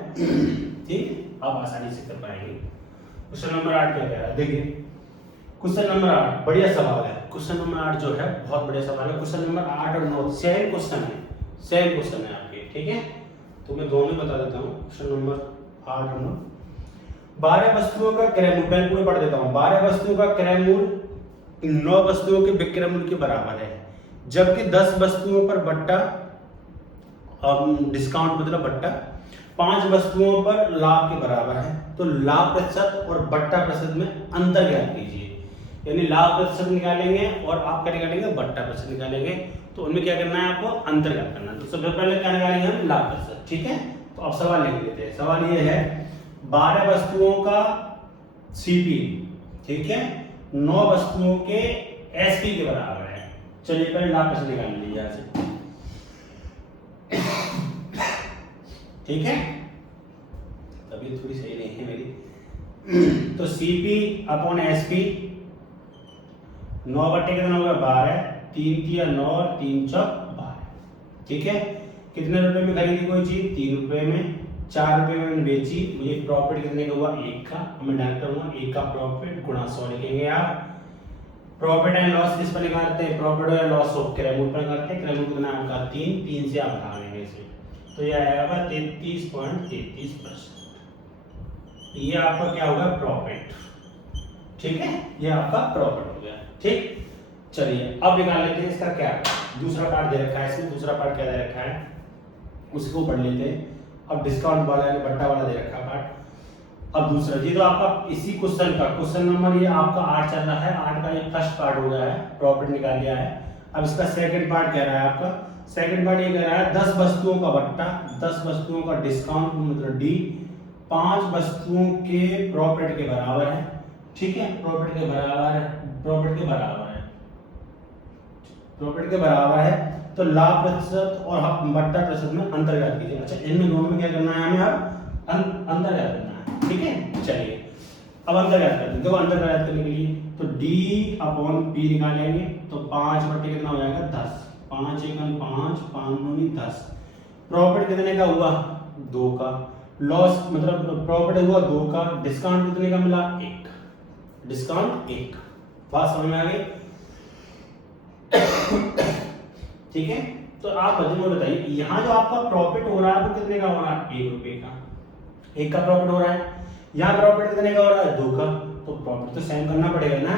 ठीक, आप आसानी से कर पाएंगे। क्वेश्चन नंबर 8 क्या कह रहा है? देखिए क्वेश्चन नंबर 8 बढ़िया सवाल है। क्वेश्चन नंबर 8 जो है बहुत बढ़िया सवाल है। क्वेश्चन नंबर 8 और 9 सेम क्वेश्चन है, सेम क्वेश्चन है आपके। ठीक है, तो मैं दोनों बता देता हूँ। क्वेश्चन नंबर 8 और 9, 12 वस्तुओं का क्रय मूल्य, पहले पूरा पढ़ देता हूँ। 12 वस्तुओं का क्रय मूल्य 9 वस्तुओं के विक्रय मूल्य के बराबर है, जबकि 10 वस्तुओं पर बट्टा डिस्काउंट मतलब बट्टा 5 वस्तुओं पर लाभ के बराबर है। तो लाभ प्रतिशत और बट्टा प्रतिशत में अंतर ज्ञात कीजिए। यानी लाभ प्रतिशत निकालेंगे और आप क्या निकालेंगे? बट्टा प्रतिशत निकालेंगे। तो उनमें क्या करना है आपको? अंतर ज्ञात करना है। तो सबसे पहले क्या निकालेंगे हम? लाभ प्रतिशत। ठीक है, तो अब सवाल लिख लेते हैं। सवाल ये है 12 वस्तुओं का सीपी, ठीक है, 9 वस्तुओं के एसपी के बराबर है। चलिए पहले लाभ प्रतिशत निकाल लीजिए यहां से। ठीक है, तबीयत थोड़ी सही नहीं है मेरी। तो सीपी अपॉन एसपी 9 बट्टे कितना होगा? 12, 3 तिया 9 और 3 चौक 12। ठीक है, कितने रुपए में खरीदी कोई चीज? 3 रुपए में। 4 रुपए में मैंने बेची, मुझे प्रॉफिट कितने का हुआ? 1 का। मैं डायरेक्ट करूंगा 1 का प्रॉफिट गुणा 100 लिखेंगे आप। प्रॉफिट एंड लॉस किस पर निकालते हैं? प्रॉफिट और लॉस ऑफ क्रय मूल्य पर निकालते हैं। क्रय मूल्य कितना आपका? 3 से आप भागेंगे इसे, तो ये आएगा 33.33%। ये आपका क्या होगा? प्रॉफिट। ठीक है, ये आपका प्रॉफिट हो गया। ठीक, चलिए अब निकाल लेते हैं इसका क्या दूसरा पार्ट दे रखा है। इसमें दूसरा पार्ट क्या दे रखा है उसको पढ़ लेते हैं। अब डिस्काउंट वाला है, बट्टा वाला दे रखा पार्ट। अब दूसरा जी, तो आपका इसी क्वेश्चन का क्वेश्चन नंबर ये आपका 8 चल रहा है। 8 का ये फर्स्ट पार्ट हो गया है, प्रॉफिट निकाल लिया है। अब इसका सेकंड पार्ट कह रहा है आपका सेकंड पार्ट ये कह रहा है 10 वस्तुओं का बट्टा, 10 वस्तुओं का डिस्काउंट मतलब डी, 5 वस्तुओं के प्रॉफिट के बराबर है। ठीक है, प्रॉफिट के बराबर है, प्रॉफिट के बराबर है, प्रॉफिट के बराबर है। तो लाभ प्रतिशत और बट्टा प्रतिशत में अंतर ज्ञात कीजिए। अच्छा, इनमें दोनों में क्या करना है हमें? अब अंतर ज्ञात करना है। ठीक है, चलिए अब अंतर ज्ञात करते हैं। देखो अंतर ज्ञात करने के लिए तो d अपॉन p निकालेंगे तो 5 बट्टे कितना हो जाएगा? 10। 5 एकम 5, 5 दूनी 10। प्रॉफिट कितने का हुआ? 2 का। लॉस मतलब प्रॉफिट हुआ 2 का। डिस्काउंट कितने का मिला? 1। डिस्काउंट 1। बात समझ में आ गई? ठीक है, तो आप मुझे बताइए यहाँ जो आपका प्रॉफिट हो रहा है वो कितने का हो रहा है? 1 रुपए का। 1 का प्रॉफिट हो रहा है। यहाँ प्रॉफिट कितने का हो रहा है? 2 का। तो प्रॉफिट तो सेम करना पड़ेगा ना।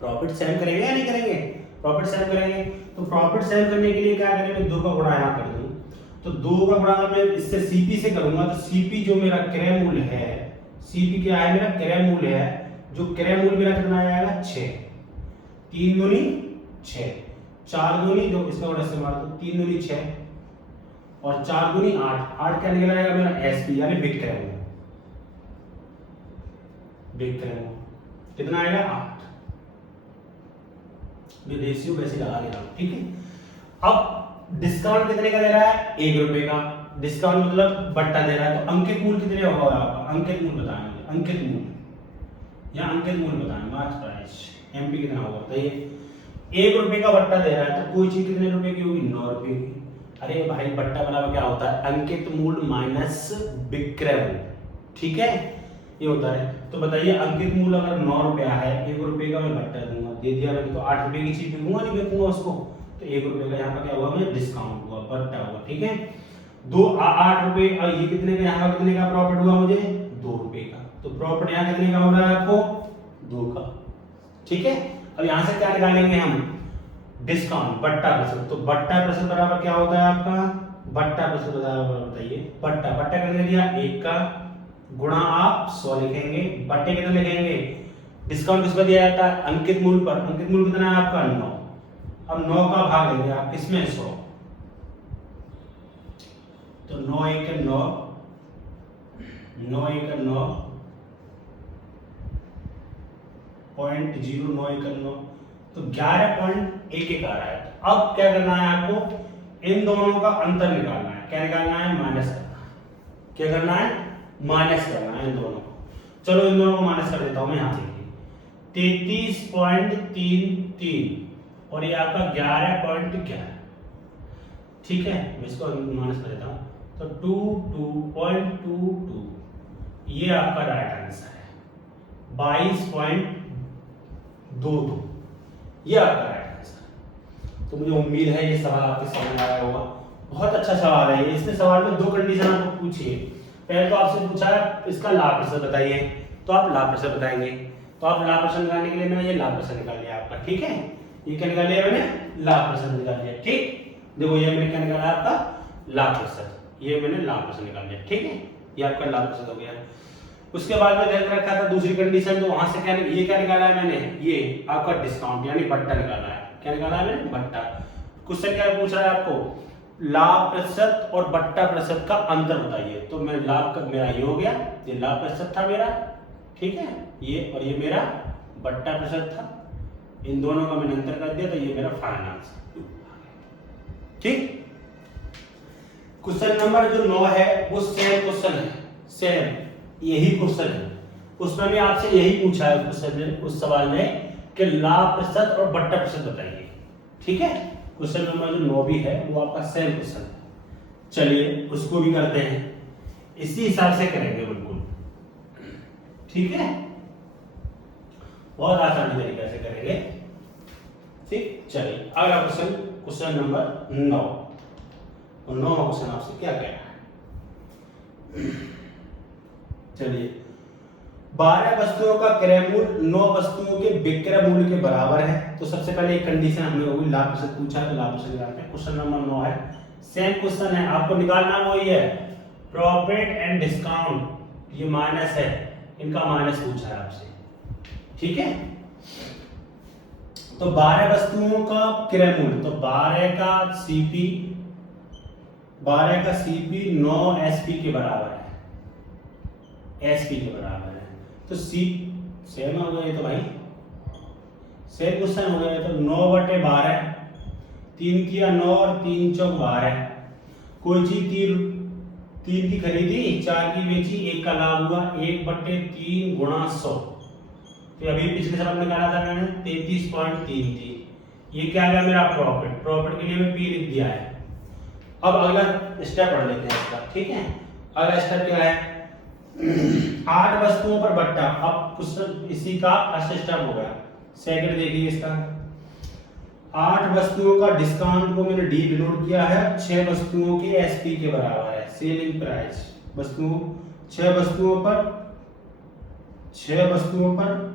प्रॉफिट सेम करेंगे या नहीं करेंगे? प्रॉफिट सेम करेंगे। तो प्रॉफिट सेम करने के लिए क्या करेंगे? 2 का गुणा यहाँ कर दूं। तो 2 का गुणा मैं इससे सीपी से करूंगा तो सीपी जो मेरा क्रय मूल्य है, सीपी क्या है? मेरा क्रय मूल्य है। जो क्रय मूल्य मेरा कितना आएगा? 6। 3 दूनी 6, 4 दूनी जो इसका गुणा से मार दो 3 दूनी 6 और 4 दूनी 8। 8 क्या निकल आएगा मेरा? एसपी यानी विक्रय मूल्य। विक्रय मूल्य कितना आएगा? 8। रेशियो वैसे लगा लेना। ठीक है, अब डिस्काउंट कितने का दे रहा है? 1 रुपए का। डिस्काउंट मतलब बट्टा दे रहा है। तो अंकित मूल्य कितने होगा आपका? अंकित मूल्य बताएंगे। अंकित मूल्य या अंकित मूल्य बताएंगे। मार्क्स प्राइस एमपी कितना होगा बताइए? 1 रुपए का बट्टा दे रहा है तो कोई चीज कितने रुपए की होगी? 9 रुपए की। अरे भाई बट्टा बराबर क्या होता है? अंकित मूल्य माइनस विक्रय मूल्य। ठीक है, ये होता है। तो बताइए अंकित मूल्य अगर 9 रुपया है, 1 रुपए का मैं बट्टा दूंगा, दे दिया मैंने, तो 8 रुपए की चीज बिकूंगा नहीं बिकूंगा उसको। तो 1 रुपए का यहाँ पर क्या हुआ? मुझे डिस्काउंट हुआ, बट्टा हुआ। ठीक है, 8 रुपए। और ये कितने का? यहाँ कितने का प्रॉफिट हुआ मुझे? 2 रुपए का। तो प्रॉफिट यहाँ कितने का हो रहा है आपको? 2 का। ठीक है, अब यहाँ से क्या निकालेंगे हम? डिस्काउंट बट्टा प्रतिशत। तो बट्टा प्रतिशत बराबर क्या होता है आपका? बट्टा प्रतिशत बराबर बताइए? बट्टा बट्टा कितने दिया? 1 का गुणा आप 100 लिखेंगे, बट्टे कितने लिखेंगे? डिस्काउंट किस पर दिया जाता है? अंकित मूल्य पर। अंकित मूल्य कितना है आपका? 9। अब 9 का भाग देंगे आप किसमें? 100। तो 9 1 9, 9 1 9 .0 9 1 9, तो 11.11 आ रहा है। अब क्या करना है आपको? इन दोनों का अंतर निकालना है। क्या निकालना है? माइनस करना है। क्या करना है? माइनस करना है इन दोनों को। चलो इन दोनों को माइनस कर देता हूं मैं। यहाँ देखिए 33.33 और ये आपका 11.11। ठीक है, मैं इसको माइनस कर देता हूं। तो 22.22 ये आपका राइट आंसर है। 22.22 ये आपका राइट आंसर। तो मुझे उम्मीद है ये सवाल आपके समझ आया होगा। बहुत अच्छा सवाल है ये। इसमें सवाल में 2 कंडीशन आपको पूछिए। पहले तो आपसे पूछा है इसका लाभ प्रतिशत बताइए, तो आप लाभ प्रतिशत बताएंगे। तो आप लाभ प्रतिशत निकालने के लिए मैंने ये लाभ प्रतिशत निकाल लिया आपका। ठीक है, ये क्या निकाल लिया मैंने? लाभ प्रतिशत निकाल लिया। ठीक, देखो ये मैंने क्या निकाला आपका? लाभ प्रतिशत। ये मैंने लाभ प्रतिशत निकाल लिया। ठीक है, ये आपका लाभ प्रतिशत हो गया। उसके बाद में ध्यान रखा था दूसरी कंडीशन, तो वहां से क्या ये क्या निकाला है मैंने? ये आपका डिस्काउंट यानी बट्टा निकाला है। क्या निकाला है मैंने? बट्टा। क्वेश्चन क्या पूछ रहा है आपको? लाभ प्रतिशत और बट्टा प्रतिशत का अंतर बताइए। तो मैं लाभ का मेरा ये हो गया, ये लाभ प्रतिशत था मेरा। ठीक है, ये और ये मेरा बट्टा प्रतिशत था। इन दोनों का मैंने अंतर कर दिया तो ये मेरा फाइनल आंसर। ठीक, क्वेश्चन नंबर जो 9 है वो सेम क्वेश्चन है। सेम यही क्वेश्चन है। उसमें भी आपसे यही पूछा है क्वेश्चन में, उस सवाल में कि लाभ प्रतिशत और बट्टा प्रतिशत बताइए। ठीक है, क्वेश्चन नंबर जो 9 भी है वो आपका सेम क्वेश्चन है। चलिए उसको भी करते हैं, इसी हिसाब से करेंगे बिल्कुल। ठीक है, बहुत आसानी तरीके से करेंगे। ठीक, चलिए अगला क्वेश्चन, क्वेश्चन नंबर 9। और 9 क्वेश्चन आपसे क्या कह रहा है? चलिए 12 वस्तुओं का क्रय मूल्य 9 वस्तुओं के विक्रय मूल्य के बराबर है। तो सबसे पहले एक कंडीशन हमें होगी, लाभ प्रतिशत पूछा है तो लाभ प्रतिशत निकालते हैं। क्वेश्चन नंबर 9 है, सेम क्वेश्चन है, आपको निकालना वही है प्रॉफिट एंड डिस्काउंट। ये माइनस है, इनका माइनस पूछा है आपसे। ठीक है, तो तो 12 वस्तुओं का क्रय मूल्य, तो 12 का सीपी 9 एसपी के बराबर है, एसपी के बराबर है। तो सी सेम हो गया, तो भाई सेम क्वेश्चन हो गया। तो 9/12, 3 किया 9 और 3 चौक 12। कोई चीज 3 की खरीदी, 4 की बेची, 1 का लाभ हुआ, 1/3 गुणा 100। तो अभी पिछले सवाल में निकाला था मैंने 33.33। ये क्या आ गया मेरा प्रॉफिट, प्रॉफिट के लिए मैं पी लिख दिया है। अब अगला स्टेप पढ़ लेते हैं इसका, ठीक है। अगला स्टेप क्या है, 8 वस्तुओं पर बट्टा। अब क्वेश्चन इसी का फर्स्ट स्टेप हो गया। सेकंड देखिए इसका, 8 वस्तुओं का डिस्काउंट को मैंने डी डिनोट किया है, 6 वस्तुओं के एसपी के बराबर है, सेलिंग प्राइस। 6 वस्तुओं पर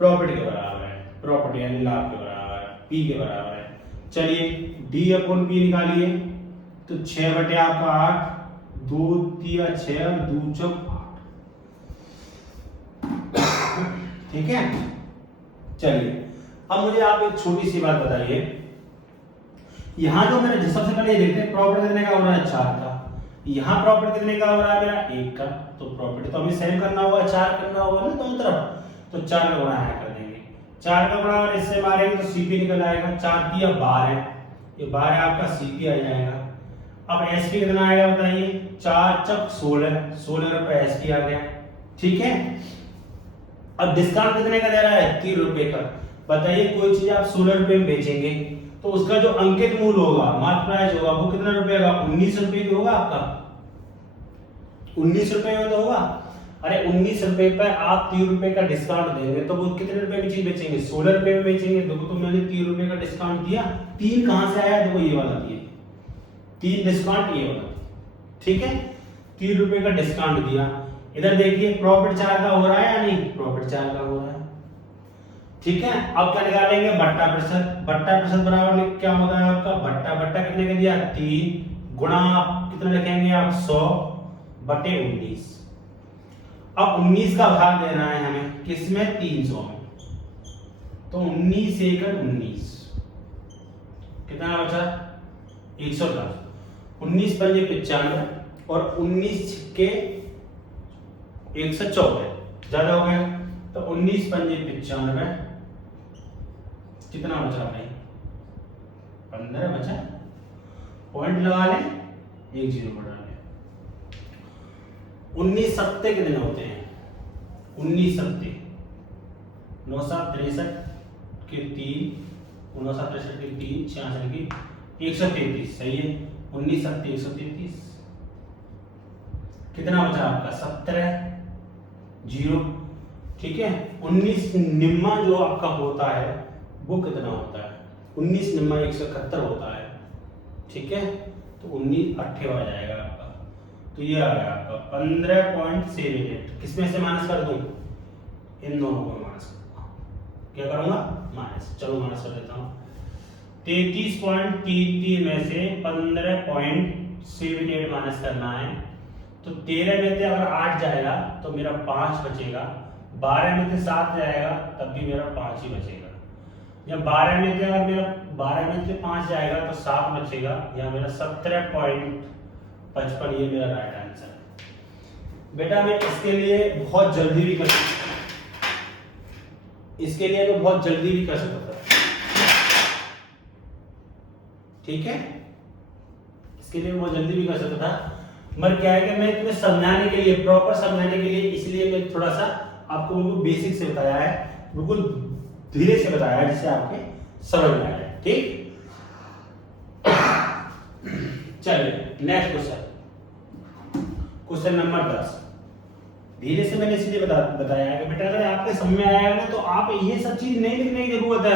प्रॉफिट के बराबर है, प्रॉफिट यानी लाभ के बराबर है, पी के बराबर है। चलिए डी अपॉन पी निकालिए, तो 6/8 आपका 8, 2 तिया 6 और 2 चौक 8, ठीक है। चलिए अब मुझे आप एक छोटी सी बात बताइए, यहां जो मैंने सबसे पहले देखते हैं प्रॉफिट कितने का हो रहा है, 4 का। यहां प्रॉफिट कितने का हो रहा है मेरा, 1 का। तो प्रॉफिट तो हमें सेम करना होगा, 4 करना होगा ना दोनों तरफ। तो 4 का गुणा यहाँ कर देंगे, 4 का गुणा और इससे मारेंगे तो सीपी निकल आएगा। 4 तिया 12, ये 12 आपका सीपी आ जाएगा। अब एसपी कितना आएगा बताइए, 4 चौक 16 रुपए एसपी आ गया, ठीक है। अब डिस्काउंट कितने का दे रहा है, 3 रुपए का। बताइए कोई चीज आप 16 रुपए में बेचेंगे तो उसका जो अंकित मूल्य होगा, मार्क प्राइस होगा, वो कितना रुपए का, 19 रुपए का होगा आपका, 19 रुपए में तो होगा। अरे 19 रुपए पर आप 3 रुपए का डिस्काउंट देंगे तो वो कितने रुपए में चीज बेचेंगे, 16 रुपए में बेचेंगे। देखो तो मैंने 3 रुपए का डिस्काउंट दिया, 3 कहां से आया, देखो ये वाला दिया 3 डिस्काउंट, ये वाला, ठीक है। 3 रुपए का डिस्काउंट दिया। इधर देखिए प्रॉफिट 4 का हो रहा है या नहीं, प्रॉफिट 4 का हो रहा है, ठीक है। अब क्या निकालेंगे, बट्टा प्रतिशत। बट्टा प्रतिशत बराबर क्या होता है आपका, बट्टा कितने का दिया, 3 गुणा कितना लिखेंगे आप, 100/19। अब 19 का भाग देना है हमें किसमें, 300 में। तो 19 एकड़ 19 कितना बचा, 110। 19 पंजे 95 और 19 छिक्के 114, ज्यादा हो गया। तो 19 पंजे 95, कितना बचा भाई, 15 बचा। पॉइंट लगा लें, 1 0 बढ़ा लें। 19 सत्ते कितने होते हैं, 19 सत्ते 9 7 63 के 3, 9 7 63 के 3, 66 के 133, सही है। 19 सत्ते 133, कितना बचा आपका, 17 0, ठीक है। 19 निम्मा जो आपका होता है वो कितना होता है, 19 निम्मा 171 होता है, ठीक है। तो 19 8 आ जाएगा आपका। तो ये आ गया आपका 15.78। किसमें से माइनस कर दूं, इन दोनों को माइनस क्या करूंगा, माइनस। चलो माइनस कर देता हूं। 33.33 में से 15.78 माइनस करना है। तो 13 में से अगर 8 जाएगा तो मेरा 5 बचेगा, 12 में से 7 जाएगा तब भी मेरा 5 ही बचेगा। या 12 में से अगर मेरा 12 में से 5 जाएगा तो 7 बचेगा, या मेरा 17.55 ये मेरा राइट आंसर है। बेटा मैं इसके लिए बहुत जल्दी भी कर सकता, इसके लिए मैं बहुत जल्दी भी कर सकता था, ठीक है। इसके लिए बहुत जल्दी भी कर सकता था, मगर क्या है कि मैं तुम्हें समझाने के लिए, प्रॉपर समझाने के लिए, इसलिए मैं थोड़ा सा आपको बिल्कुल बेसिक से बताया है, बिल्कुल धीरे से बताया है, जिससे आपके समझ में आए, ठीक। चलिए नेक्स्ट क्वेश्चन, क्वेश्चन नंबर 10। धीरे से मैंने इसलिए बताया है कि बेटा अगर आपके समझ में आएगा ना तो आप ये सब चीज नहीं लिखने की जरूरत है।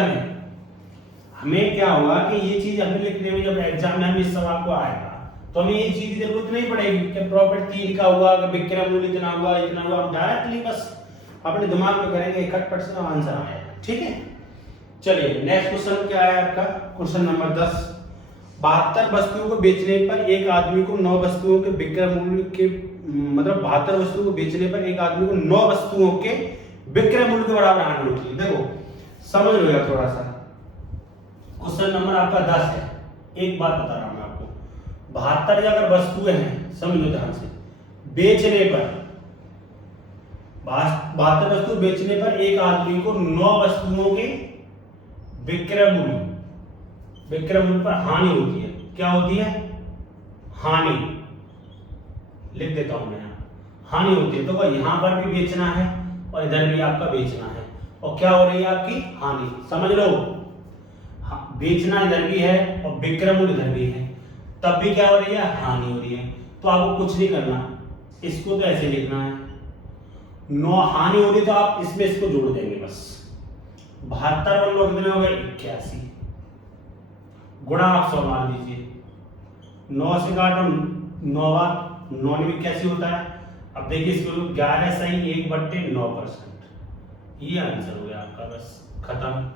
हमें क्या होगा कि ये चीज हमें लिखने में, जब एग्जाम में हम इस सवाल को आएगा तो हमें ये चीज की जरूरत नहीं पड़ेगी कि प्रॉफिट 3 का हुआ, विक्रय मूल्य इतना हुआ, इतना हुआ। हम डायरेक्टली बस अपने दिमाग में करेंगे, 1% आंसर आएगा, ठीक है। चलिए नेक्स्ट क्वेश्चन क्या है आपका, क्वेश्चन नंबर 10। 72 वस्तुओं को बेचने पर एक आदमी को 9 वस्तुओं के विक्रय मूल्य के, मतलब 72 वस्तुओं को बेचने पर एक आदमी को 9 वस्तुओं के विक्रय मूल्य के बराबर हानि होती है। देखो समझ लो यार थोड़ा सा, क्वेश्चन नंबर आपका 10 है। एक बात बता रहा हूं मैं आपको, 72 अगर वस्तुएं हैं, समझो ध्यान से, बेचने पर 72 वस्तु बेचने पर एक आदमी को 9 वस्तुओं के विक्रय मूल्य पर हानि होती है। क्या होती है? हानि। लिख देता हूं मैं यहाँ, हानि होती है। तो यहां पर भी बेचना है और इधर भी आपका बेचना है, और क्या हो रही है आपकी? हानि। समझ लो, बेचना इधर भी है और विक्रय मूल्य इधर भी है, तब भी क्या हो रही है? हानि हो रही है। तो आपको कुछ नहीं करना, इसको तो ऐसे लिखना है, 9 हानि हो रही तो आप इसमें इसको जोड़ देंगे बस। 72 और 9 कितने हो गए? 81, गुणा आप 100 मान लीजिए, 9 से काटो 9 में 81 होता है। अब देखिए इसको 11 सही 1/9%, ये आंसर हो गया आपका, बस खत्म।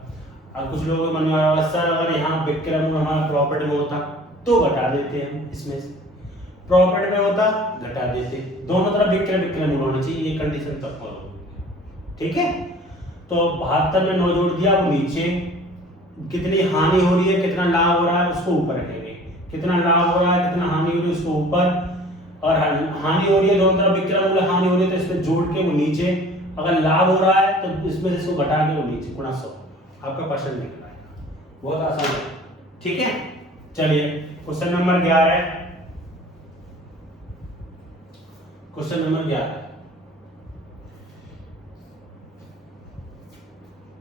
अब कुछ लोगों के मन में आ रहा है सर अगर यहाँ विक्रय मूल्य हमारा प्रॉफिट में होता तो घटा देते हैं, इसमें से प्रॉफिट में होता घटा देते, दोनों तरफ विक्रय मूल्य होना चाहिए, ये कंडीशन तब फॉलो होगी। ठीक है, तो 72 में 9 जोड़ दिया, वो नीचे कितनी हानि हो रही है कितना लाभ हो रहा है उसको ऊपर रखेंगे, कितना लाभ हो रहा है कितना हानि हो रही है उसको ऊपर, और हानि हो रही है दोनों तरफ विक्रय मूल्य हानि हो रही है तो इसमें जोड़ के वो नीचे, अगर लाभ हो रहा है तो इसमें से इसको घटा के वो नीचे, गुणा 100, आपका परसेंट निकल आएगा। बहुत आसान है। ठीक है, चलिए क्वेश्चन नंबर 11 है। क्वेश्चन नंबर 11,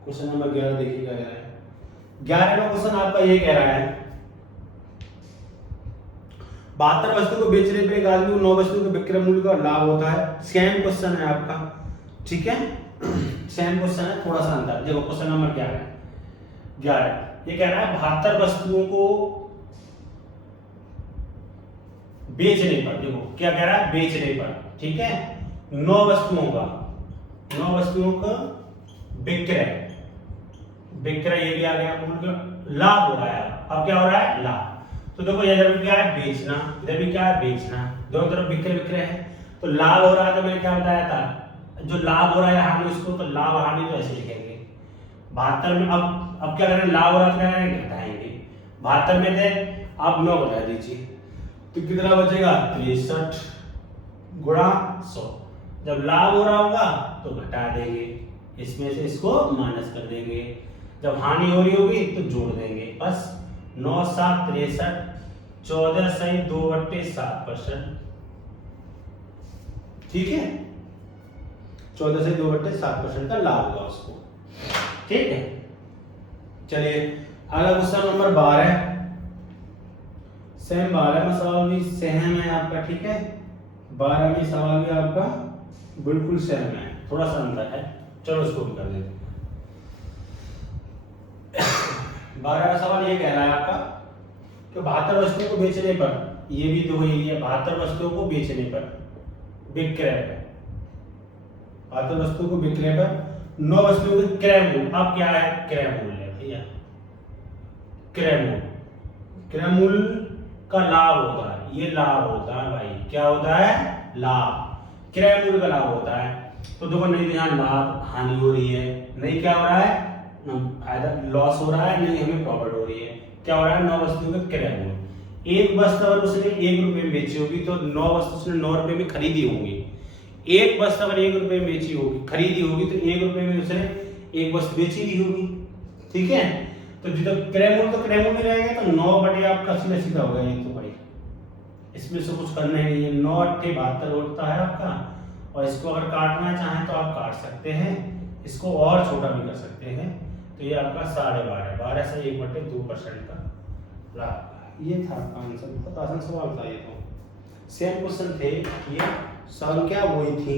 क्वेश्चन नंबर 11 देखिए क्या कह रहा है। 11वां क्वेश्चन आपका ये कह रहा है 72 वस्तु को बेचने पर एक आदमी को 9 वस्तु के विक्रय मूल्य का लाभ होता है। सेम क्वेश्चन है आपका, ठीक है, सेम क्वेश्चन है, थोड़ा सा अंतर। देखो क्वेश्चन नंबर 11 ये कह रहा है 72 वस्तुओं को बेचने पर, देखो क्या कह रहा है? बेचने पर, ठीक है, 9 वस्तुओं का विक्रय ये भी आ गया, मूल्य लाभ हो रहा है। अब क्या हो रहा है? लाभ। तो देखो इधर भी क्या है? बेचना, इधर भी क्या है? बेचना, दोनों तरफ विक्रय है, तो लाभ हो रहा है। तो मैंने क्या बताया था, जो लाभ हो रहा है हानि उसको, तो लाभ हानि तो ऐसे लिखेंगे 72 में। अब क्या करेंगे? लाभ हो रहा है क्या करेंगे? घटाएंगे। 72 में थे, आप 9 घटा दीजिए तो कितना बचेगा? 63 गुणा 100। जब लाभ हो रहा होगा तो घटा देंगे, इसमें से इसको माइनस कर देंगे, जब हानि हो रही होगी तो जोड़ देंगे, बस 9 7 63, 14 सही 2/7%। ठीक है, 14 से 2/7% का लाभ होगा उसको। ठीक है, चलिए अगला क्वेश्चन नंबर 12 है। सेम 12 में सवाल भी सेम है आपका, ठीक है, 12 में सवाल भी आपका बिल्कुल सेम है, थोड़ा सा अंतर है, चलो इसको भी कर देते हैं। 12 का सवाल ये कह रहा है आपका कि 72 वस्तुओं को बेचने पर, ये भी तो वही है, 72 वस्तुओं को बेचने पर विक्रय पर, 72 वस्तुओं को विक्रय पर 9 वस्तुओं के क्रय मूल्य। अब क्या है? क्रय मूल्य भैया, क्रय मूल्य का लाभ होता है, ये लाभ होता है भाई, क्या होता है? लाभ, क्रय मूल्य का लाभ होता है। तो देखो नहीं, यहाँ लाभ हानि हो रही है, नहीं क्या हो रहा है? आइदर लॉस हो रहा है, नहीं हमें प्रॉफिट हो रही है। क्या हो रहा है? 9 वस्तुओं के क्रय मूल्य। एक वस्तु अगर उसने 1 रुपए में बेची होगी तो 9 वस्तु उसने 9 रुपए में खरीदी होंगी। एक वस्तु अगर 1 रुपए में बेची होगी, खरीदी होगी, तो 1 रुपए में उसने एक वस्तु बेची दी होगी। ठीक है, तो जब क्रय मूल्य तो क्रय मूल्य रहेगा, तो 9 बटे आपका सीधा सीधा होगा, ये तो भाई इसमें से कुछ करना ही नहीं है। 9 8 72 होता है आपका, और इसको अगर काटना चाहें तो आप काट सकते हैं, इसको और छोटा भी कर सकते हैं। तो ये आपका 12.5, 12 से 1/2% का लाभ। ये था आपका आंसर, बहुत आसान सवाल था ये, तो सेम क्वेश्चन थे, ये संख्या वही थी।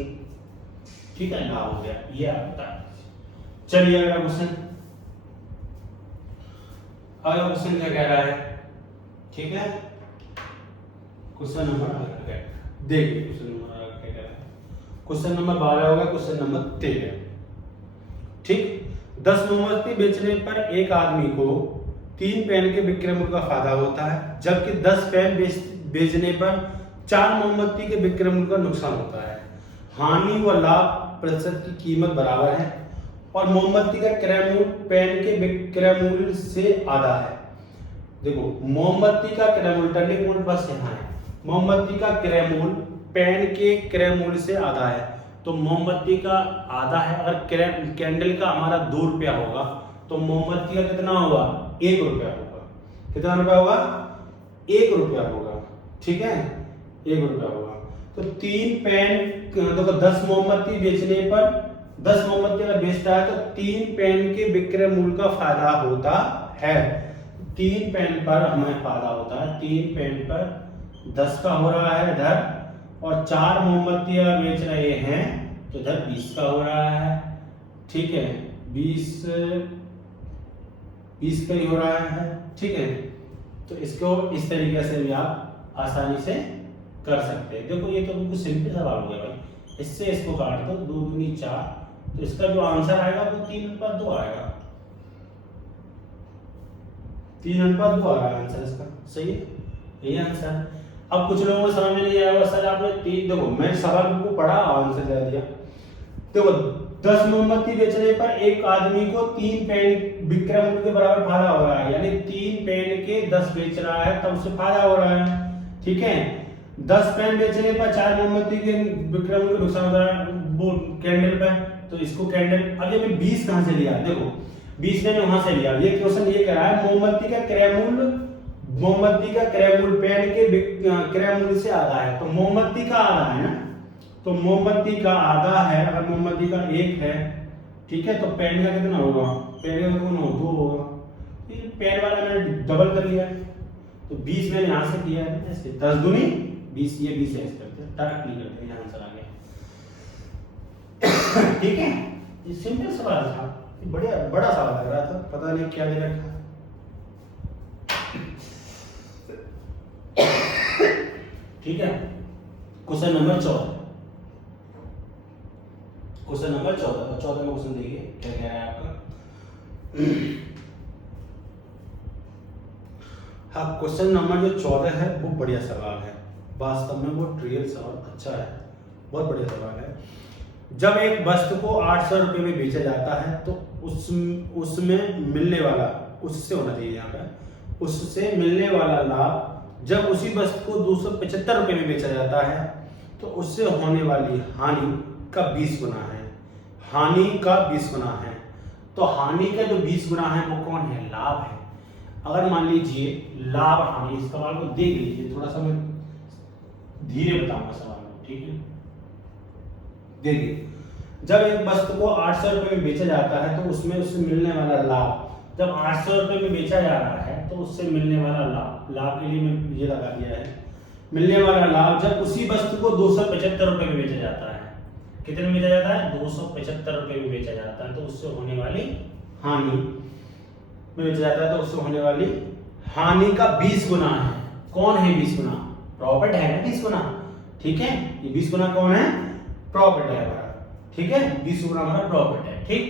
ठीक है, लाभ हो गया, ये आप बता दीजिए। चलिए अगला क्वेश्चन, अगला क्वेश्चन क्या कह रहा है? ठीक है, क्वेश्चन नंबर देखिए, क्वेश्चन नंबर क्या कह रहा है? क्वेश्चन नंबर 12 होगा, क्वेश्चन नंबर 13। ठीक, 10 मोमबत्ती बेचने पर एक आदमी को 3 पेन के विक्रय मूल्य का फायदा होता है, जबकि 10 पेन बेचने पर 4 मोमबत्ती के विक्रय मूल्य का नुकसान होता है। हानि व लाभ प्रतिशत की कीमत बराबर है और मोमबत्ती का क्रय मूल्य पेन के विक्रय मूल्य से आधा है। देखो मोमबत्ती का क्रय मूल्य, टर्निंग पॉइंट बस यहाँ है, मोमबत्ती का क्रय मूल्य पेन के क्रय मूल्य से आधा है, तो मोमबत्ती का आधा है। अगर कैंडल का हमारा 2 रुपया होगा तो मोमबत्ती का कितना होगा, 1 रुपया होगा। कितना रुपया होगा, 1 रुपया होगा, ठीक है, 1 रुपया होगा। तो 3 पेन, देखो 10 मोमबत्ती बेचने पर, 10 मोमबत्ती अगर बेचता है तो 3 पेन के विक्रय मूल्य का फायदा होता है। 3 पेन पर हमें फायदा होता है, 3 पेन पर 10 का हो रहा है इधर, और 4 मोमबत्तियां बेच रहे हैं तो इधर 20 का हो रहा है, ठीक है, 20 का ही हो रहा है, ठीक है। तो इसको इस तरीके से भी आप आसानी से कर सकते हैं। देखो ये तो बिल्कुल सिंपल सवाल हो गया भाई, इससे इसको काट दो, 2 दूनी 4, तो इसका जो आंसर आएगा वो 3:2 आएगा, 3:2 आ रहा है आंसर इसका, सही है, यही आंसर। अब कुछ लोगों को समझ में नहीं आया, सर आपने 3, देखो मैं सवाल को पढ़ा, आंसर दे दिया। देखो 10 मोमबत्ती बेचने पर एक आदमी को 3 पेन विक्रय मूल्य के बराबर फायदा हो रहा है, यानी 3 पेन के 10 बेच रहा है तब उसे फायदा हो रहा है, ठीक है। 10 पेन बेचने पर 4 मोमबत्ती के विक्रय मूल्य का नुकसान हो रहा है वो कैंडल पे, तो इसको कैंडल, अब ये 20 कहां से लिया, देखो 20 मैंने वहां से लिया। ये क्वेश्चन ये कह रहा है मोमबत्ती का क्रय मूल्य, मोमबत्ती का क्रय मूल्य पेन के क्रय मूल्य से आधा है, तो मोमबत्ती का आधा है ना, तो मोमबत्ती का आधा है, अगर मोमबत्ती का 1 है, ठीक है, तो पेन का कितना होगा, पेन का कितना 2 होगा, पेन वाला मैंने डबल कर लिया है, तो 20 मैंने यहां से किया है, ऐसे 10 दूनी 20, ये 20 ऐसे करते हैं, डायरेक्ट नहीं करते, यहां आंसर आ गया। ठीक है, ये सिंपल सवाल था, बढ़िया बड़ा सवाल लग रहा था, पता नहीं क्या दे रखा। ठीक है, क्वेश्चन नंबर 14, क्वेश्चन नंबर 14 में क्वेश्चन देखिए क्या कह रहा है आपका। हाँ, क्वेश्चन नंबर जो 14 है वो बढ़िया सवाल है, वास्तव में वो ट्रिवियल सवाल अच्छा है, बहुत बढ़िया सवाल है। जब एक वस्तु को 800 रुपये में बेचा जाता है तो उसमें मिलने वाला, उससे होना चाहिए यहाँ पे, उससे मिलने वाला लाभ जब उसी वस्तु को 275 रुपये में बेचा जाता है तो उससे होने वाली हानि का 20 गुना है, हानि का 20 गुना है। तो हानि का जो 20 गुना है वो कौन है, लाभ है। अगर मान लीजिए लाभ हानि, इस सवाल को देख लीजिए, थोड़ा सा मैं धीरे बताऊंगा सवाल को, ठीक है। देखिए, जब एक वस्तु को 800 रुपये में बेचा जाता है तो उसमें उससे मिलने वाला लाभ, जब 800 रुपये में बेचा जा रहा है तो उससे मिलने वाला लाभ, लाभ के लिए मैं ये लगा दिया है, मिलने वाला लाभ जब उसी वस्तु को 275 रुपये में बेचा जाता है, कितने में बेचा जाता है, 275 रुपये में बेचा जाता है, तो उससे होने वाली हानि में बेचा जाता है तो उससे होने वाली हानि का 20 गुना है। कौन है 20 गुना, प्रॉफिट है ना 20 गुना, ठीक है, ये 20 गुना कौन है, प्रॉफिट है हमारा, ठीक है, 20 गुना हमारा प्रॉफिट है, ठीक।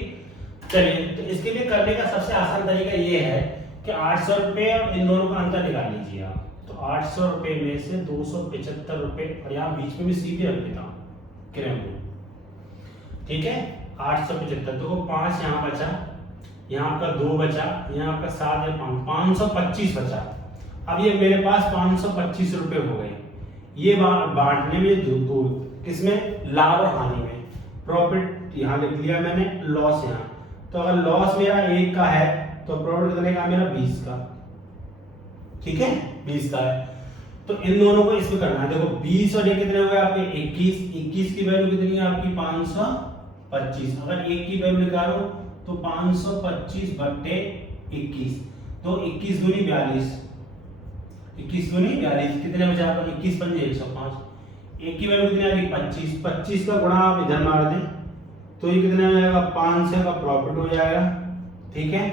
चलिए, तो इसके लिए करने का सबसे आसान तरीका ये है कि 800 रुपये और इन दोनों का अंतर निकाल लीजिए आप। तो 800 रुपये में से 275 रुपये, और यहाँ बीच में भी सीधे रख देता हूँ क्रय मूल्य, ठीक है, 875, तो 5 यहाँ बचा, यहाँ आपका 2 बचा, यहाँ आपका 7 है, 525 बचा। अब ये मेरे पास 525 रुपये हो गए, ये बांटने में दो किसमें, लाभ और हानि में। प्रॉफिट यहाँ लिख लिया मैंने, लॉस यहाँ, तो अगर लॉस मेरा 1 का है तो प्रॉफिट कितने का, मेरा 20 का, ठीक है, 20 का है। तो इन दोनों को इसमें करना है, देखो 20 और ये कितने हो गए आपके 21, 21 की वैल्यू कितनी है आपकी 525, अगर 1 की वैल्यू निकालो तो 525 बट्टे 21, तो 21 दूनी 42, 21 दूनी 42, कितने बचे आपका, 21 पंजे 105, 1 की वैल्यू कितनी आ गई 25, 25 का गुणा आप इधर मार दें तो ये कितने हो जाएगा, 500 का प्रॉफिट हो जाएगा, ठीक है,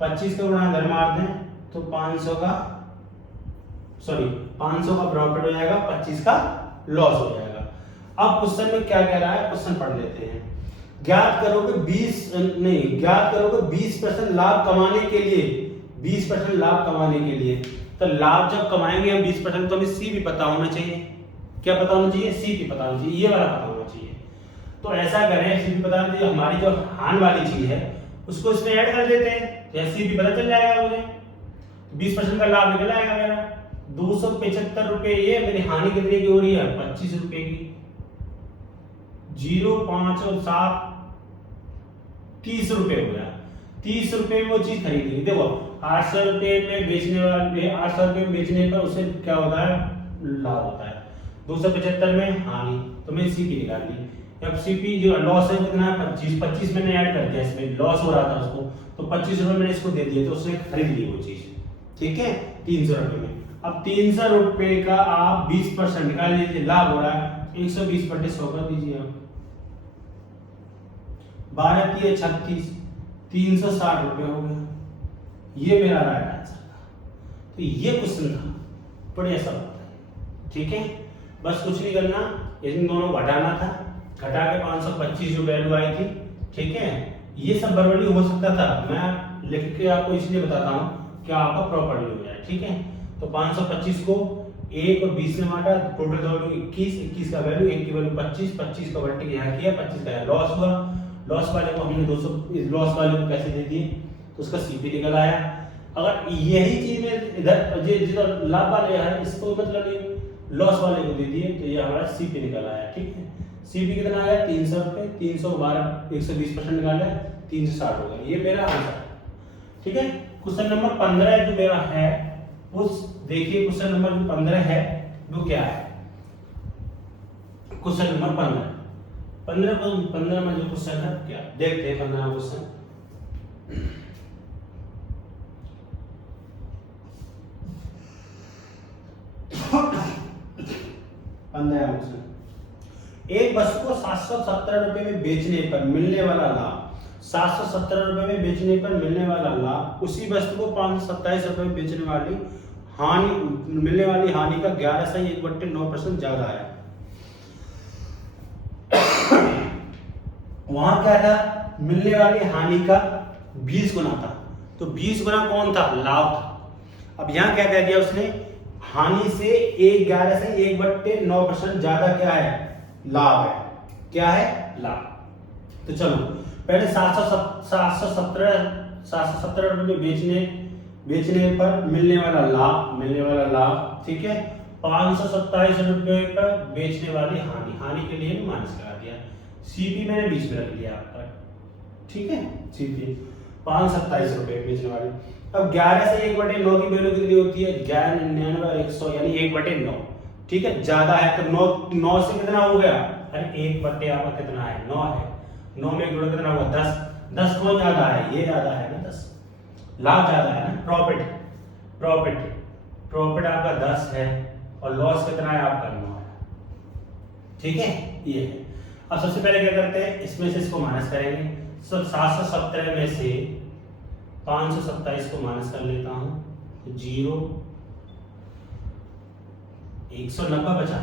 25 का गुणा इधर मार दें तो 500 का प्रॉफिट हो जाएगा, 25 का लॉस हो जाएगा। अब क्वेश्चन में क्या कह रहा है, क्वेश्चन पढ़ लेते हैं। ज्ञात करो कि 20% लाभ कमाने के लिए, 20% लाभ कमाने के लिए, तो लाभ जब कमाएंगे हम 20% तो हमें सी भी पता होना चाहिए, क्या पता होना चाहिए, सी भी पता होना चाहिए, ये वाला पता होना चाहिए। तो ऐसा करें, सी भी पता होना चाहिए, हमारी जो हान वाली चीज है उसको इसमें ऐड कर देते हैं, तो सी भी पता चल जाएगा मुझे। 20% का लाभ निकल आएगा मेरा 275 रुपए। ये मेरी हानि कितने की हो रही है? 25 रुपए की। 0, 5 और 7 30 रुपए हो गया। 30 रुपए में वो चीज खरीदी। देखो 800 रुपए में बेचने वाले 800 रुपए में बेचने पर उसे क्या होता है? लाभ होता है। 275 में हानि, तो मैं सीपी निकाल ली। अब सीपी जो लॉस है कितना है? 25 मैंने ऐड कर दिया, इसमें लॉस हो रहा था उसको, तो 25 रुपए मैंने इसको दे दिए, तो उसने खरीद ली वो चीज। ठीक है, 300 रुपए में। अब 300 रुपए का आप 20% निकाल लीजिए, लाभ हो रहा है 120 बटे 100 कर दीजिए आप। 12 की 36, 360 रुपए हो गया। ये मेरा राइट आंसर था। तो ये क्वेश्चन था, बढ़िया सा होता है। ठीक है, बस कुछ नहीं करना, इन दोनों घटाना था, घटा के 525 जो वैल्यू आई थी। ठीक है, ये सब बराबरी हो सकता था, मैं लिख के आपको इसलिए बताता हूँ कि आपका प्रॉपर्ली हो जाए। ठीक है, तो 525 को 1 और 20 में बांटा, टोटल वैल्यू 21, 21 का वैल्यू, 1 की वैल्यू 25, 25 का उल्टे यहाँ किया, 25 का लॉस हुआ। लॉस वाले को हमने 200, इस लॉस वाले को पैसे दे दिए, तो उसका सीपी निकल आया। अगर यही चीज में इधर जिधर लाभ वाले है इसको मतलब लॉस वाले को दे दिए, तो ये हमारा सीपी निकल आया। ठीक है, सीपी कितना आया? 300 रुपए। 312 120% निकाला, 360 हो गया। ये मेरा आंसर। ठीक है, क्वेश्चन नंबर 15 जो मेरा है, उस देखिए क्वेश्चन नंबर 15 है वो क्या है? क्वेश्चन नंबर 15 में जो क्वेश्चन है क्या देखते हैं। 15 क्वेश्चन एक वस्तु को 717 रुपए में बेचने पर मिलने वाला लाभ, 717 रुपए में बेचने पर मिलने वाला लाभ, उसी वस्तु को 527 रुपए में बेचने वाली हानि, मिलने वाली हानि का 11.1/9% ज्यादा है। वहां क्या था? मिलने वाली हानि का 20 गुना था, तो 20 गुना कौन था? लाभ था। अब यहां क्या कह दिया उसने? हानि से 11 से 1/9% ज्यादा क्या है? लाभ है। क्या है? लाभ। तो चलो पहले 717 रुपए में बेचने पर मिलने वाला लाभ। ठीक है, 527 रुपए पर बेचने वाली हानि के लिए माइनस करा दिया। सीपी मैंने बीच में रख दिया आपका। ठीक है, सीपी 527 रुपए बेचने वाली। अब 11 से 1/9 की वैल्यू कितनी होती है? 1199 और 100 यानी 1/9। ठीक है, ज्यादा है तो 9 से कितना हो गया? अरे 1 आपका कितना है? 9 है। 9 में जोड़ कितना हुआ? 10। 10 कौन ज्यादा है? ये ज्यादा है ना, 10 लाभ ज्यादा है ना। प्रॉफिट आपका 10 है और लॉस कितना है आपका? 9 है। ठीक है, ये है। अब सबसे पहले क्या करते हैं, इसमें से इसको माइनस करेंगे। 717 में से 527 को माइनस कर लेता हूं, 0 190 बचा।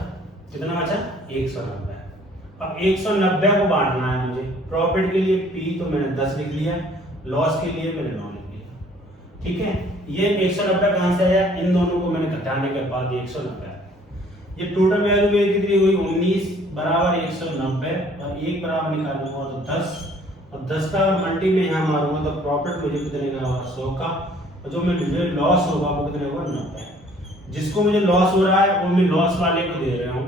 कितना बचा? 190। अब 190 को बांटना है मुझे। प्रॉफिट के लिए P तो मैंने 10 लिख लिया, लॉस के लिए मैंने 9 लिख लिया। ठीक है, ये 190 कहां से आया? इन दोनों को मैंने घटाने के बाद 190। ये टोटल वैल्यू कितनी हुई? 19 बराबर 190 और 1 बराबर निकालूंगा तो 10 और 10 का मल्टी में यहां मारूंगा तो प्रॉफिट मुझे कितने का होगा? 100 का। और जो मुझे लॉस होगा वो कितने होगा? 90। जिसको मुझे लॉस हो रहा है वो मैं लॉस वाले को दे रहा हूं,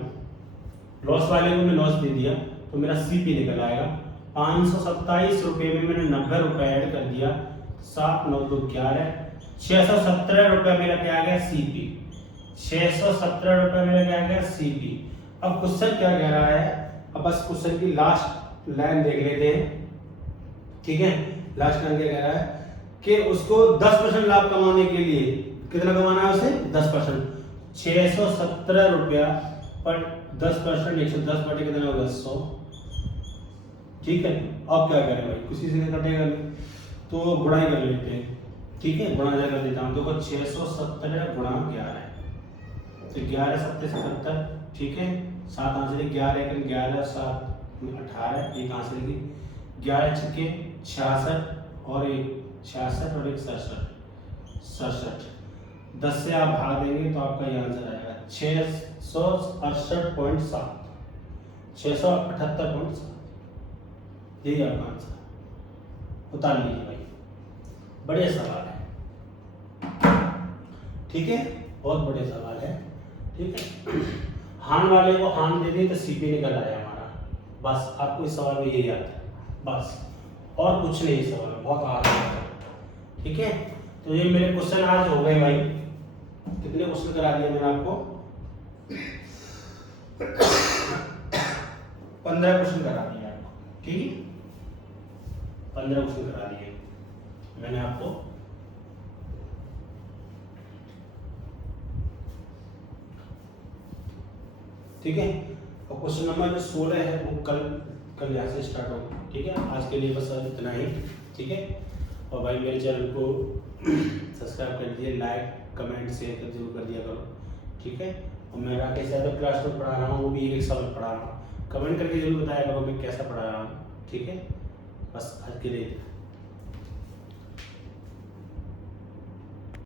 लॉस वाले को मैं लॉस दे दिया, तो मेरा सीपी निकल आएगा। 527 रुपए में मैंने 90 रुपए ऐड कर दिया, 7 9 2 11, 617 रुपए मेरा क्या आ गया? सीपी। 617 रुपए मेरा क्या आ गया? सीपी। अब क्वेश्चन क्या कह रहा है? अब बस क्वेश्चन की लास्ट लाइन देख लेते हैं। ठीक है, लास्ट लाइन क्या कह रहा है कि उसको 10% लाभ कमाने के लिए कितना कमाना है उसे? 10%। 617 रुपया पर 10%, 110 बटे कितना होगा? 100। ठीक है, अब क्या करें भाई? किसी से कटेगा नहीं तो गुणाई कर लेते हैं। ठीक है, गुणा कर देता हूं। देखो 617 गुणा 11 तो 11 7 77। ठीक है, 7 आंसर 11 1 11 7 18, एक आंसर की 11 छक्के 66 और 1 66 और 1 67। 10 से आप भाग देंगे तो आपका ये आंसर आएगा 668.7, 678.7। यही आपका आंसर। उतार लीजिए भाई, बढ़िया सवाल है। ठीक है, बहुत बड़े सवाल है। ठीक है, हान वाले को हान दे दी तो सीपी निकल आया हमारा। बस आपको इस सवाल में यही आता है, बस और कुछ नहीं। इस सवाल में बहुत आसान है। ठीक है, तो ये मेरे क्वेश्चन आज हो गए भाई। कितने क्वेश्चन करा दिए मैंने आपको? 15 क्वेश्चन करा दिए आपको। ठीक है, 15 क्वेश्चन करा दिए मैंने आपको। ठीक है, और क्वेश्चन नंबर 16 है वो कल यहाँ से स्टार्ट होगा। ठीक है, आज के लिए बस इतना ही। ठीक है, और भाई मेरे चैनल को सब्सक्राइब कर दीजिए, लाइक कमेंट शेयर जरूर कर दिया करो। ठीक है, और मैं राकेश यादव क्लास में पढ़ा रहा हूँ, वो भी एक सवाल पढ़ा रहा हूँ। कमेंट करके जरूर बताया करो मैं कैसा पढ़ा रहा हूँ। ठीक है, बस आज के लिए